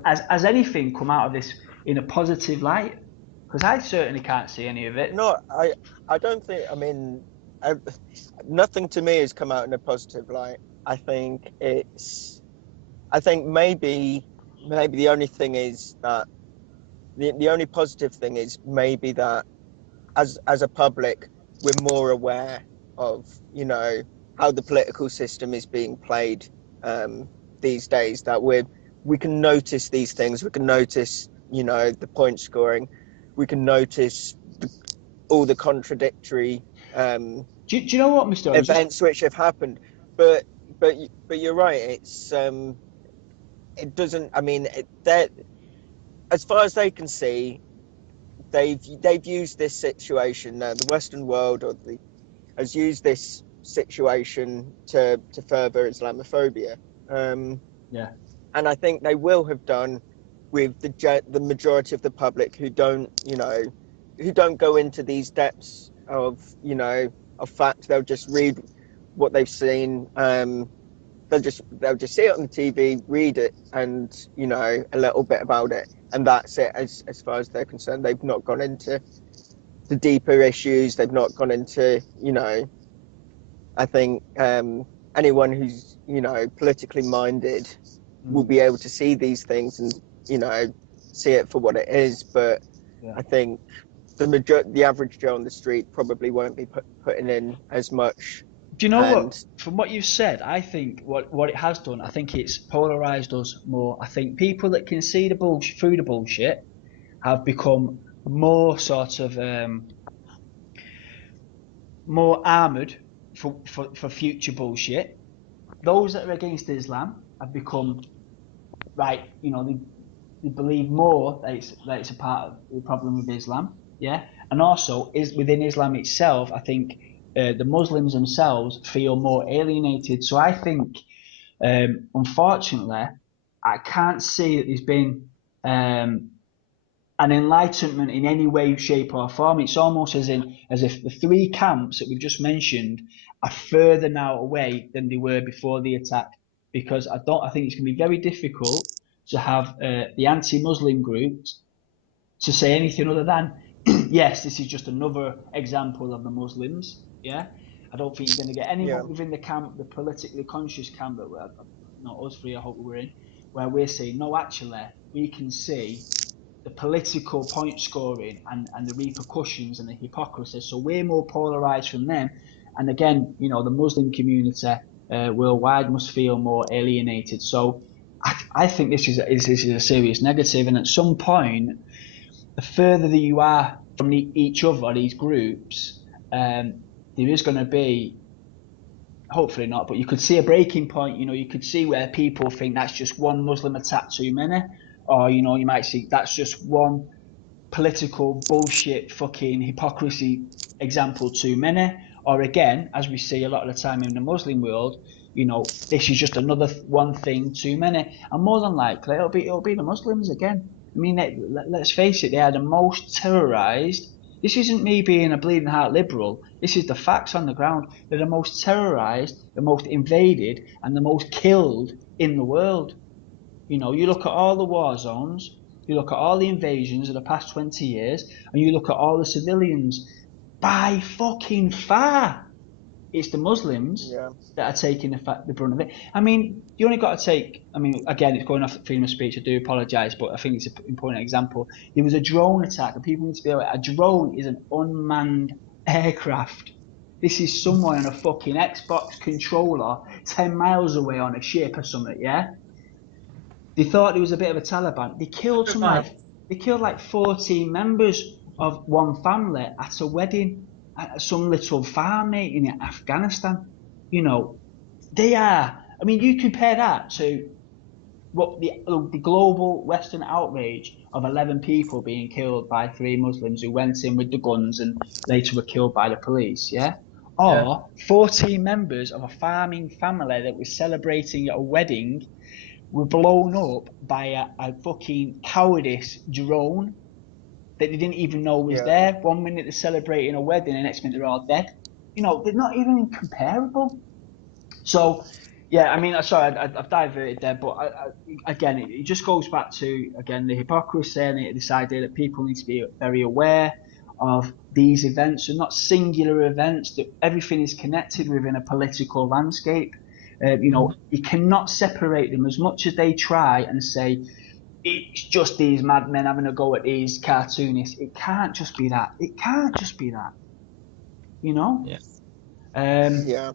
Has anything come out of this in a positive light? Because I certainly can't see any of it. No, I don't think. I mean, I, nothing to me has come out in a positive light. I think it's. I think maybe the only thing is that the only positive thing is maybe that as a public we're more aware of how the political system is being played these days. That we can notice these things. We can notice the point scoring. We can notice all the contradictory Do you know what, Mr. Orange? events which have happened. But but you're right. It doesn't. I mean, that as far as they can see, they've used this situation. The Western world has used this situation to further Islamophobia. Um, Yeah. and I think they will have done with the majority of the public who don't go into these depths of fact. They'll just read what they've seen. They'll just see it on the TV, read it, and a little bit about it, and that's it. As far as they're concerned, they've not gone into the deeper issues. They've not gone into I think anyone who's politically minded will be able to see these things and see it for what it is. But Yeah. I think the average Joe on the street probably won't be putting in as much Do you know And what? From what you've said, I think what it has done, I think it's polarized us more. I think people that can see the bullshit through the bullshit have become more sort of more armored for future bullshit. Those that are against Islam have become right. They believe more that it's a part of the problem with Islam. Yeah, and also is within Islam itself. I think the Muslims themselves feel more alienated. So I think, unfortunately, I can't see that there's been an enlightenment in any way, shape, or form. It's almost as if the three camps that we've just mentioned are further now away than they were before the attack. Because I think it's going to be very difficult to have the anti-Muslim groups to say anything other than, yes, this is just another example of the Muslims. Yeah, I don't think you're going to get anyone within the camp, the politically conscious camp that we're, not us three, I hope we're in, where we're saying, no, actually, we can see the political point scoring and the repercussions and the hypocrisy. So we're more polarized from them. And again, the Muslim community worldwide must feel more alienated. So I think this is a serious negative. And at some point, the further that you are from each other, these groups, there is going to be, hopefully not, but you could see a breaking point. You could see where people think that's just one Muslim attack too many, or you might see that's just one political bullshit fucking hypocrisy example too many, or again, as we see a lot of the time in the Muslim world, this is just another one thing too many, and more than likely it'll be the Muslims again. I mean, let's face it, they are the most terrorized. This isn't me being a bleeding heart liberal. This is the facts on the ground. They're the most terrorized, the most invaded, and the most killed in the world. You look at all the war zones, you look at all the invasions of the past 20 years, and you look at all the civilians. By fucking far, it's the Muslims that are taking the brunt of it. I mean, you only got to take, again, it's going off freedom of speech, I do apologise, but I think it's an important example. There was a drone attack, and people need to be aware, a drone is an unmanned aircraft. This is someone on a fucking Xbox controller 10 miles away on a ship or something, yeah? They thought it was a bit of a Taliban. They killed like 14 members of one family at a wedding at some little farm mate in Afghanistan. They are. I mean, you compare that to what the global Western outrage of 11 people being killed by 3 Muslims who went in with the guns and later were killed by the police. Yeah. Or 14 members of a farming family that was celebrating a wedding were blown up by a fucking cowardice drone that they didn't even know was there. 1 minute they're celebrating a wedding, and the next minute they're all dead. They're not even comparable. So, yeah, I mean, sorry, I've diverted there, but again, it just goes back to, again, the hypocrisy and this idea that people need to be very aware of these events and not singular events, that everything is connected within a political landscape. You cannot separate them as much as they try and say, it's just these madmen having a go at these cartoonists. It can't just be that. It can't just be that. Yeah.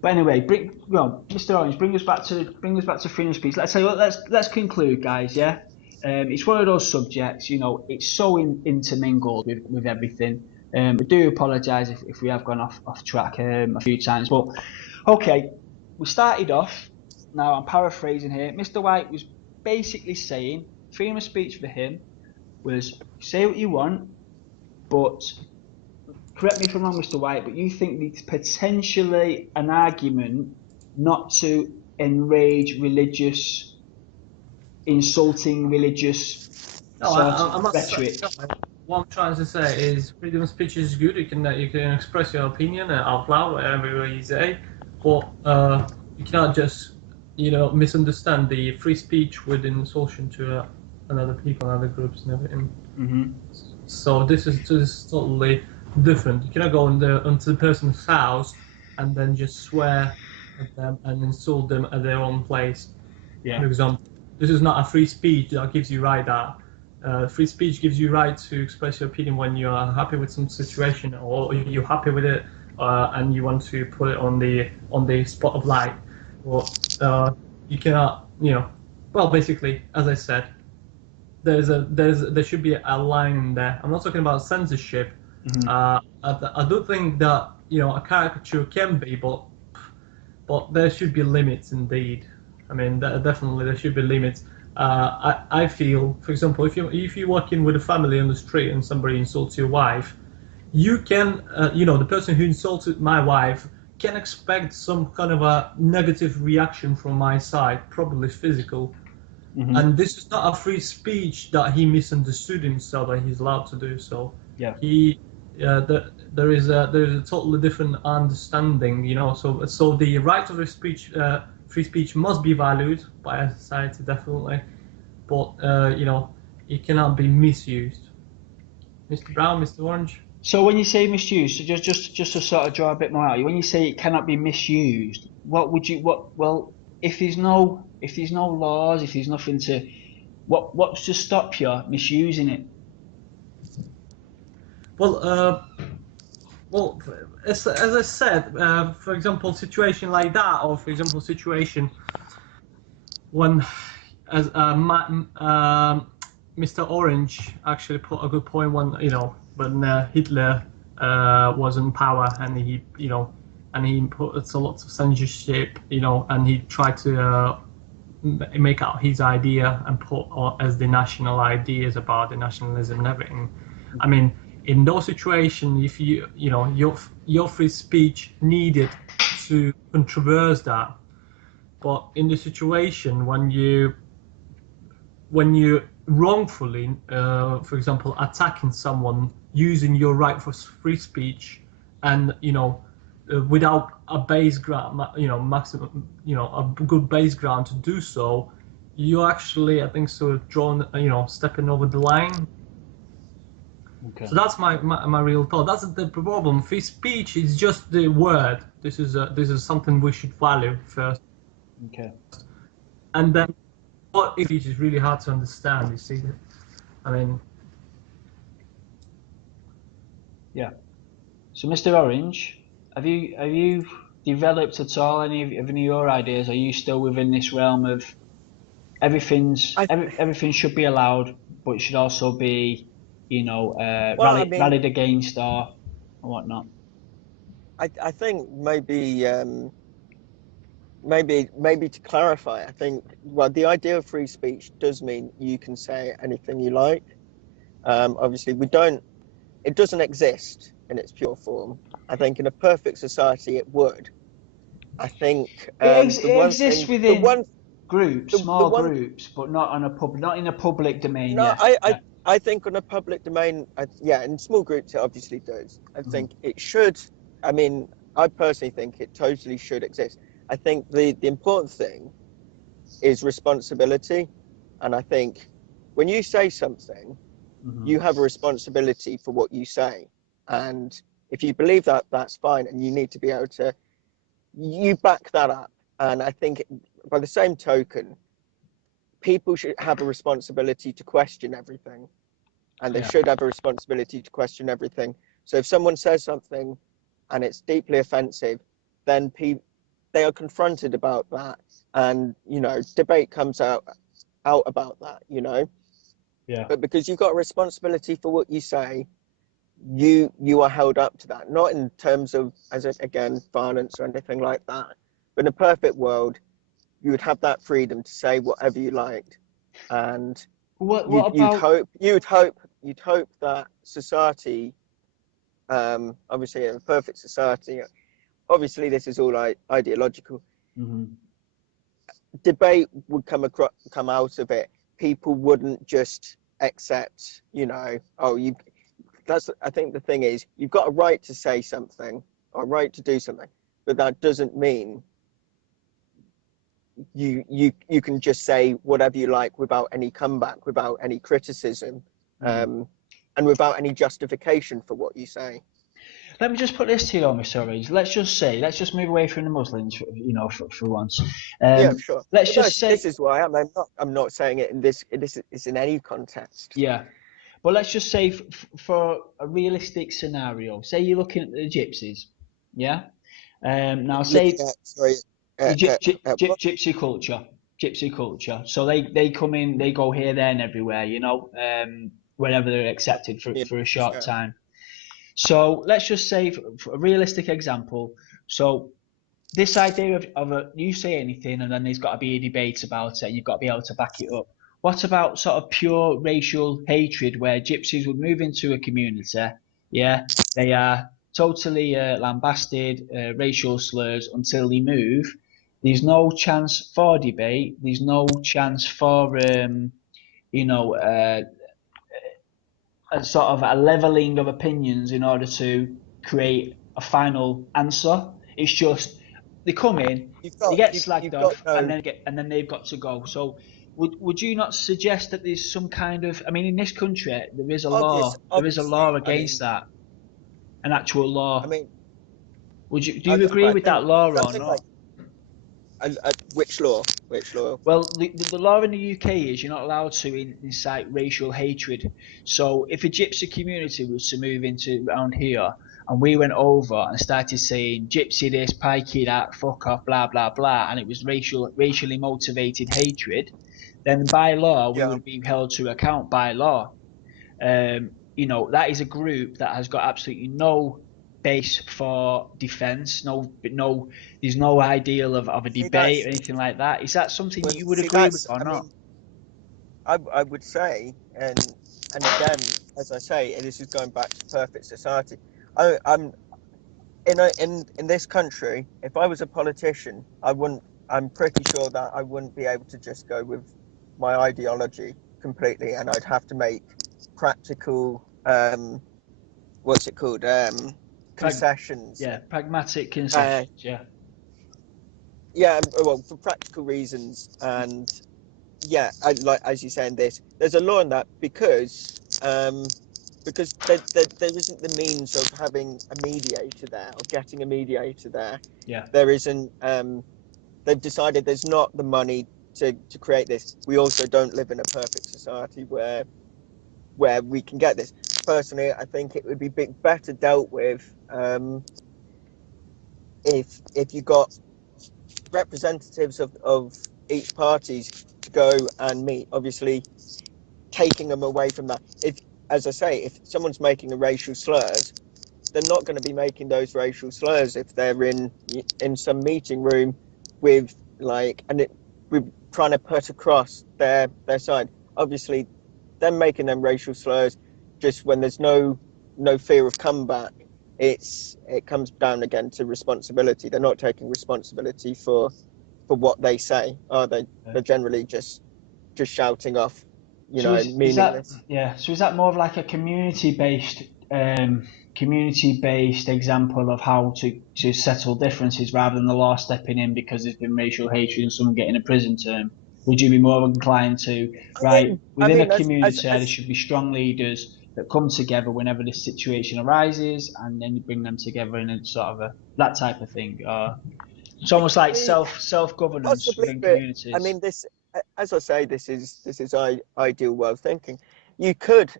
But anyway, Mr. Orange, bring us back to freedom of speech. Let's conclude, guys. Yeah, it's one of those subjects. It's so intermingled with everything. I do apologise if we have gone off track a few times, but okay, we started off. Now I'm paraphrasing here. Mr. White was basically saying freedom of speech for him was say what you want, but correct me if I'm wrong, Mr. White, but you think there's potentially an argument not to enrage insulting religious rhetoric. What I'm trying to say is freedom of speech is good. You can express your opinion out loud whatever you say, but you cannot just misunderstand the free speech with insultion to another people, other groups, and everything. Mm-hmm. So this is totally different. You cannot go onto the person's house and then just swear at them and insult them at their own place. Yeah. For example, this is not a free speech that gives you right that. Free speech gives you right to express your opinion when you are happy with some situation or you're happy with it and you want to put it on the spot of light, well, you cannot, well, basically, as I said, there should be a line in there. I'm not talking about censorship. I do think that a caricature can be, but there should be limits indeed. I mean, definitely there should be limits. I feel, for example, if you're walking with a family on the street and somebody insults your wife, you can, the person who insulted my wife can expect some kind of a negative reaction from my side, probably physical. And this is not a free speech that he misunderstood himself that he's allowed to do so. Yeah. There is a totally different understanding, So the right of free speech must be valued by a society, definitely, but it cannot be misused. Mr. Brown, Mr. Orange. So when you say misuse, so just to sort of draw a bit more out, when you say it cannot be misused, well, if there's no laws, if there's nothing to, what's to stop you misusing it? Well, as I said, for example, situation like that, or for example, situation when, as Mr. Orange actually put a good point when Hitler was in power and he put a lot of censorship, and he tried to make out his idea and put as the national ideas about the nationalism and everything. I mean, in those situations, if your free speech needed to controverse that, but in the situation when you wrongfully, for example, attacking someone using your right for free speech, and without a base ground, maximum, a good base ground to do so, you actually, I think, sort of stepping over the line. Okay. So that's my real thought. That's the problem. Free speech is just the word. This is something we should value first. Okay. And then what free speech is really hard to understand. You see, I mean. Yeah. So, Mr. Orange, have you developed at all any of your ideas? Are you still within this realm of everything should be allowed, but it should also be, rallied against or whatnot? I think maybe to clarify, I think, well, the idea of free speech does mean you can say anything you like. Obviously, it doesn't exist in its pure form. I think in a perfect society it would. I think It exists within groups, small one, groups, but not not in a public domain. no, Yeah. I think on a public domain, in small groups it obviously does. I think it should. I mean, I personally think it totally should exist. I think the important thing is responsibility, and I think when you say something, you have a responsibility for what you say, and if you believe that, that's fine, and you need to be able to back that up. And I think by the same token, people should have a responsibility to question everything, and they should have a responsibility to question everything. So if someone says something and it's deeply offensive, then they are confronted about that, and debate comes out about that. Yeah. But because you've got a responsibility for what you say, you are held up to that, not in terms of, again, violence or anything like that. But in a perfect world, you would have that freedom to say whatever you liked, and you'd hope that society, obviously in a perfect society, obviously this is all ideological, debate would come out of it. People wouldn't just accept, I think the thing is, you've got a right to say something or a right to do something, but that doesn't mean you can just say whatever you like without any comeback, without any criticism, and without any justification for what you say. Let me just put this to you, Mr. Orange. Let's just move away from the Muslims, for once. Yeah, sure. Let's just say this is why I'm not saying it in this is in any context. Yeah, but let's just say for a realistic scenario, say you're looking at the gypsies, Yeah. Now say Sorry. gypsy culture. So they come in, they go here, there, and everywhere. Wherever they're accepted for a short time. So let's just say, for a realistic example. So this idea of you say anything and then there's got to be a debate about it and you've got to be able to back it up. What about sort of pure racial hatred where gypsies would move into a community? Yeah, they are totally lambasted, racial slurs until they move. There's no chance for debate. There's no chance for you know, uh, a sort of a leveling of opinions in order to create a final answer. It's just they come in, they get slagged off, and then they've got to go. So would you not suggest that there's some kind of, I mean, in this country there is a law, obviously, against that, an actual I law. mean, Do you agree I with think that law or something not? like which law? Which law? Well, the law in the UK is you're not allowed to incite racial hatred. So if a gypsy community was to move into around here and we went over and started saying gypsy this, pikey that, fuck off, blah blah blah, and it was racially motivated hatred, then by law we Yeah. would be held to account by law. That is a group that has got absolutely no base for defence. There's no ideal of a See, debate or anything like that. Is that something well, you would see, agree with that's, or I not? mean, I would say, and again, as I say, this is going back to perfect society. I'm in this country. If I was a politician, I wouldn't. I'm pretty sure that I wouldn't be able to just go with my ideology completely, and I'd have to make practical, what's it called, concessions. Pragmatic Uh, concessions. Yeah. yeah, well, for practical reasons, and yeah, like as you say in this, there's a law in that because there isn't the means of having a mediator there or getting a mediator there. Yeah. There isn't. They've decided there's not the money to create this. We also don't live in a perfect society where we can get this. Personally, I think it would be better dealt with if you got representatives of each parties to go and meet. Obviously, taking them away from that. If, as I say, if someone's making a racial slurs, they're not going to be making those racial slurs if they're in some meeting room with we're trying to put across their side. Obviously, them making them racial slurs just when there's no fear of comeback. It comes down again to responsibility. They're not taking responsibility for what they say. Are they? They're generally just shouting off, So is that, meaningless. yeah? So is that more of like a community based example of how to settle differences rather than the law stepping in because there's been racial hatred and someone getting a prison term? Would you be more inclined to, right, I within a mean, community there should be strong leaders that come together whenever this situation arises and then you bring them together in a sort of that type of thing? Or it's almost like possibly, self governance possibly, within but I communities. mean, this, as I say, this is ideal way of thinking. You could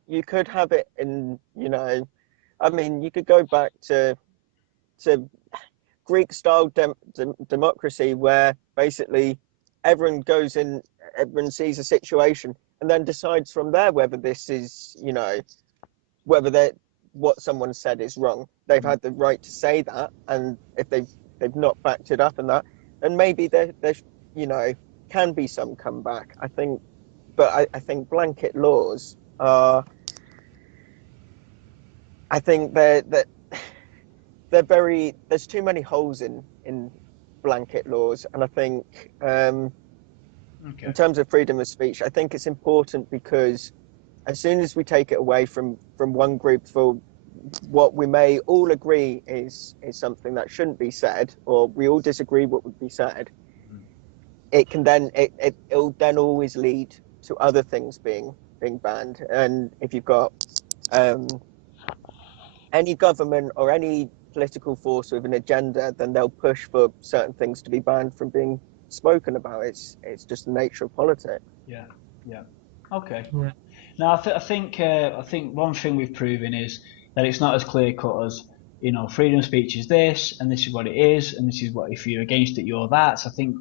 have it in, I mean, you could go back to Greek style democracy where basically everyone goes in, everyone sees a situation and then decides from there whether this is, whether that what someone said is wrong. They've had the right to say that, and if they've not backed it up and that, then maybe there you know can be some comeback. I think, but I think blanket laws are. I think they're very. There's too many holes in blanket laws, and I think in Okay. terms of freedom of speech, I think it's important because as soon as we take it away from one group for what we may all agree is something that shouldn't be said, or we all disagree what would be said, it can then it'll then always lead to other things being banned. And if you've got um, any government or any political force with an agenda, then they'll push for certain things to be banned from being spoken about. It's just the nature of politics. Yeah. Yeah. Okay. Yeah. Now, I think one thing we've proven is that it's not as clear cut as freedom of speech is this, and this is what it is, and this is what, if you're against it, you're that. So I think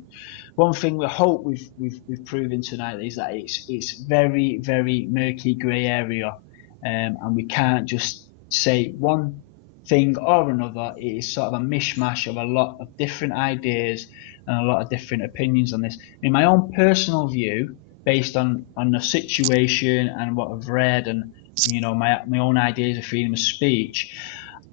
one thing we hope we've proven tonight is that it's very, very murky grey area, and we can't just say one thing or another. It is sort of a mishmash of a lot of different ideas and a lot of different opinions on this. In my own personal view, based on the situation and what I've read, and my own ideas of freedom of speech,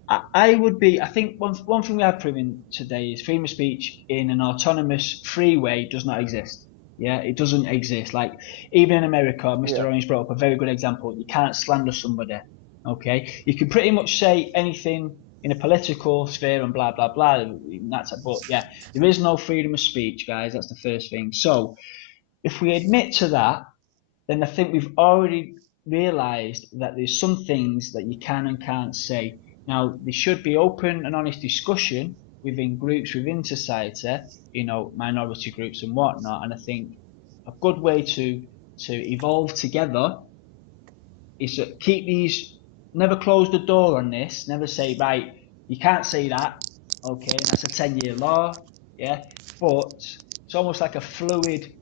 I think one thing we have proven today is freedom of speech in an autonomous, free way does not exist. Yeah, it doesn't exist. Like, even in America, Mr. Orange brought up a very good example. You can't slander somebody. Okay, you can pretty much say anything in a political sphere and blah blah blah. But yeah, there is no freedom of speech, guys. That's the first thing. So if we admit to that, then I think we've already realised that there's some things that you can and can't say. Now, there should be open and honest discussion within groups within society, minority groups and whatnot. And I think a good way to evolve together is to keep these, never close the door on this, never say, right, you can't say that, okay, that's a 10-year law, yeah, but it's almost like a fluid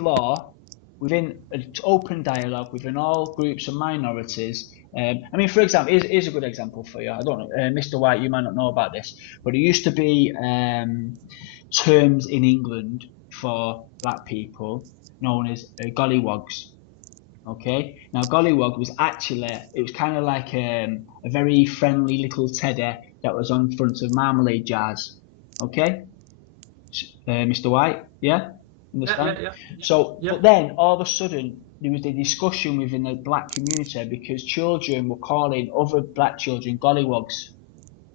law within an open dialogue within all groups and minorities. I mean, for example, here's a good example for you. I don't know, Mr. White, you might not know about this, but it used to be terms in England for black people known as gollywogs. Okay, now gollywog was actually, it was kind of like a very friendly little teddy that was on front of marmalade jars. Okay, Mr. White, yeah, understand? Yeah. So, but then all of a sudden there was a discussion within the black community because children were calling other black children gollywogs.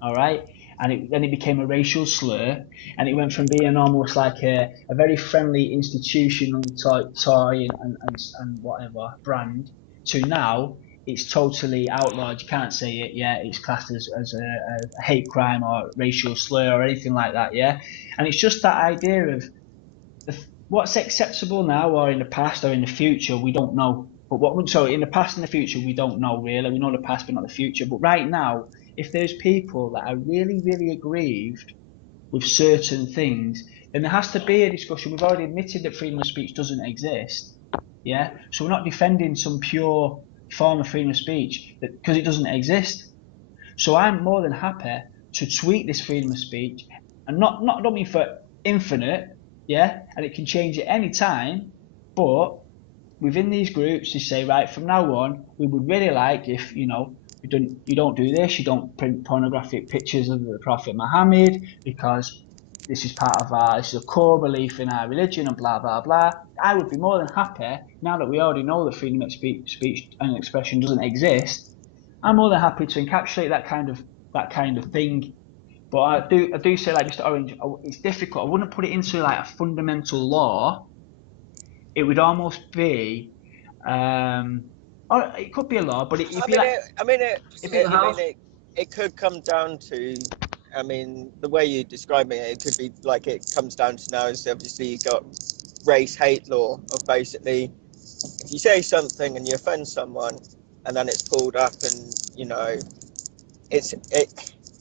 All right, and then it became a racial slur, and it went from being almost like a very friendly institutional toy and whatever brand to now it's totally outlawed. You can't say it. Yeah, it's classed as a hate crime or racial slur or anything like that. Yeah, and it's just that idea of what's acceptable now or in the past or in the future, we don't know. But so in the past and the future, we don't know really. We know the past, but not the future. But right now, if there's people that are really, really aggrieved with certain things, then there has to be a discussion. We've already admitted that freedom of speech doesn't exist. Yeah. So we're not defending some pure form of freedom of speech because it doesn't exist. So I'm more than happy to tweak this freedom of speech, and I don't mean for infinite, yeah, and it can change at any time, but within these groups, you say, right, from now on, we would really like if, you don't do this, you don't print pornographic pictures of the Prophet Muhammad, because this is this is a core belief in our religion and blah, blah, blah. I would be more than happy, now that we already know that freedom of speech and expression doesn't exist, I'm more than happy to encapsulate that kind of thing. But I do say, like Mr. Orange, it's difficult. I wouldn't put it into like a fundamental law. It would almost be, or it could be a law, but it'd be like. It could come down to, I mean, the way you describe it could be like it comes down to now is obviously you've got race hate law of basically if you say something and you offend someone and then it's pulled up and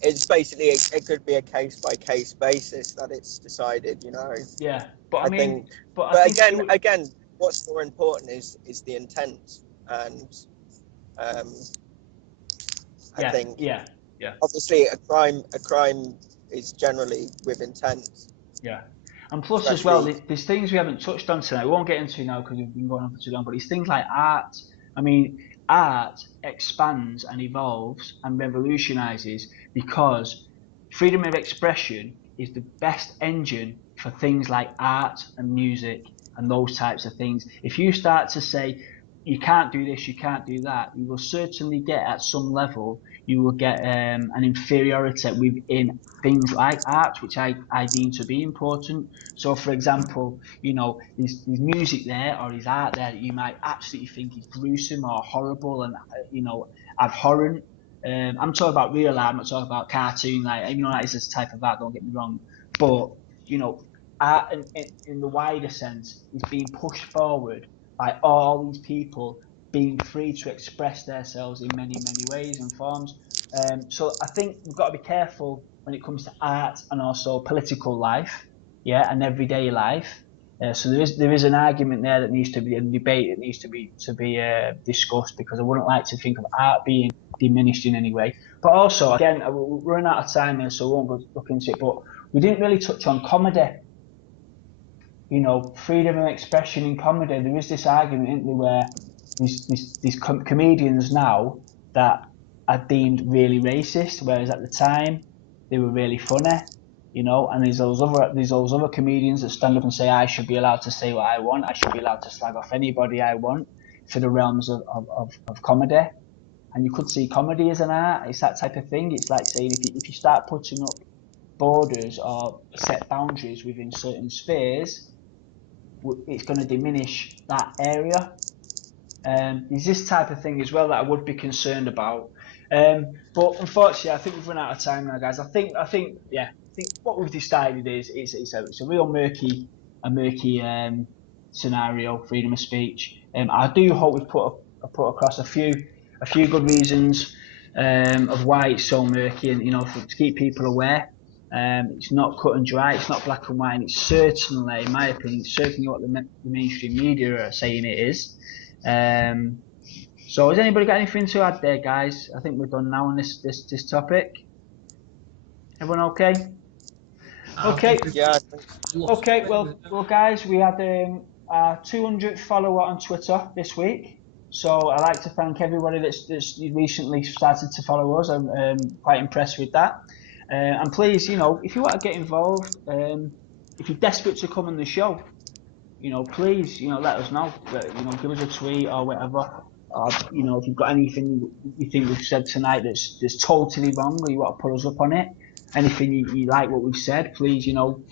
it's basically it could be a case by case basis that it's decided. Yeah, but I mean, think, but again, what's more important is the intent, and I think obviously a crime is generally with intent. Yeah. And plus, as well, there's things we haven't touched on tonight. We won't get into now because we've been going on for too long. But it's things like art. I mean, art expands and evolves and revolutionizes because freedom of expression is the best engine for things like art and music and those types of things. If you start to say, you can't do this, you can't do that, you will certainly get at some level, you will get an inferiority within things like art, which I deem to be important. So, for example, there's music there or there's art there that you might absolutely think is gruesome or horrible and, abhorrent. I'm talking about real art, I'm not talking about cartoon, that is this type of art, don't get me wrong. But, art in the wider sense is being pushed forward by all these people being free to express themselves in many, many ways and forms. So I think we've got to be careful when it comes to art and also political life, yeah, and everyday life. So there is an argument there that needs to be a debate that needs to be discussed, because I wouldn't like to think of art being diminished in any way. But also, again, we're running out of time here, so we won't go look into it. But we didn't really touch on comedy. You know, freedom of expression in comedy. There is this argument, isn't there, where these comedians now that are deemed really racist, whereas at the time they were really funny. You know, and there's those other comedians that stand up and say, I should be allowed to say what I want. I should be allowed to slag off anybody I want, for the realms of comedy. And you could see comedy as an art. It's that type of thing. It's like saying, if you start putting up borders or set boundaries within certain spheres, it's going to diminish that area. There's this type of thing as well that I would be concerned about. But unfortunately, I think we've run out of time now, guys. I think what we've decided is it's a real murky scenario, freedom of speech. I do hope we've put across a few good reasons of why it's so murky, and to keep people aware. It's not cut and dry. It's not black and white. And it's certainly, in my opinion, certainly what the mainstream media are saying it is. So has anybody got anything to add there, guys? I think we're done now on this topic. Everyone okay? Okay. Yeah. Okay. Well, guys, we had our 200th follower on Twitter this week. So I'd like to thank everybody that's recently started to follow us. I'm quite impressed with that. And please, if you want to get involved, if you're desperate to come on the show, please, let us know. Give us a tweet or whatever. If you've got anything you think we've said tonight that's totally wrong, or you want to put us up on it, anything you like what we've said, please, You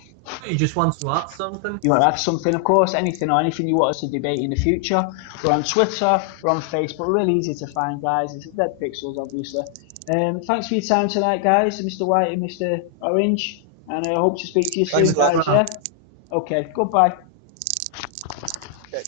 just want to add something? You want to add something, of course, anything you want us to debate in the future. We're on Twitter, we're on Facebook, really easy to find, guys. It's Dead Pixels, obviously. Thanks for your time tonight, guys, Mr. White and Mr. Orange, and I hope to speak to you soon, guys. Yeah? Okay, goodbye. Okay.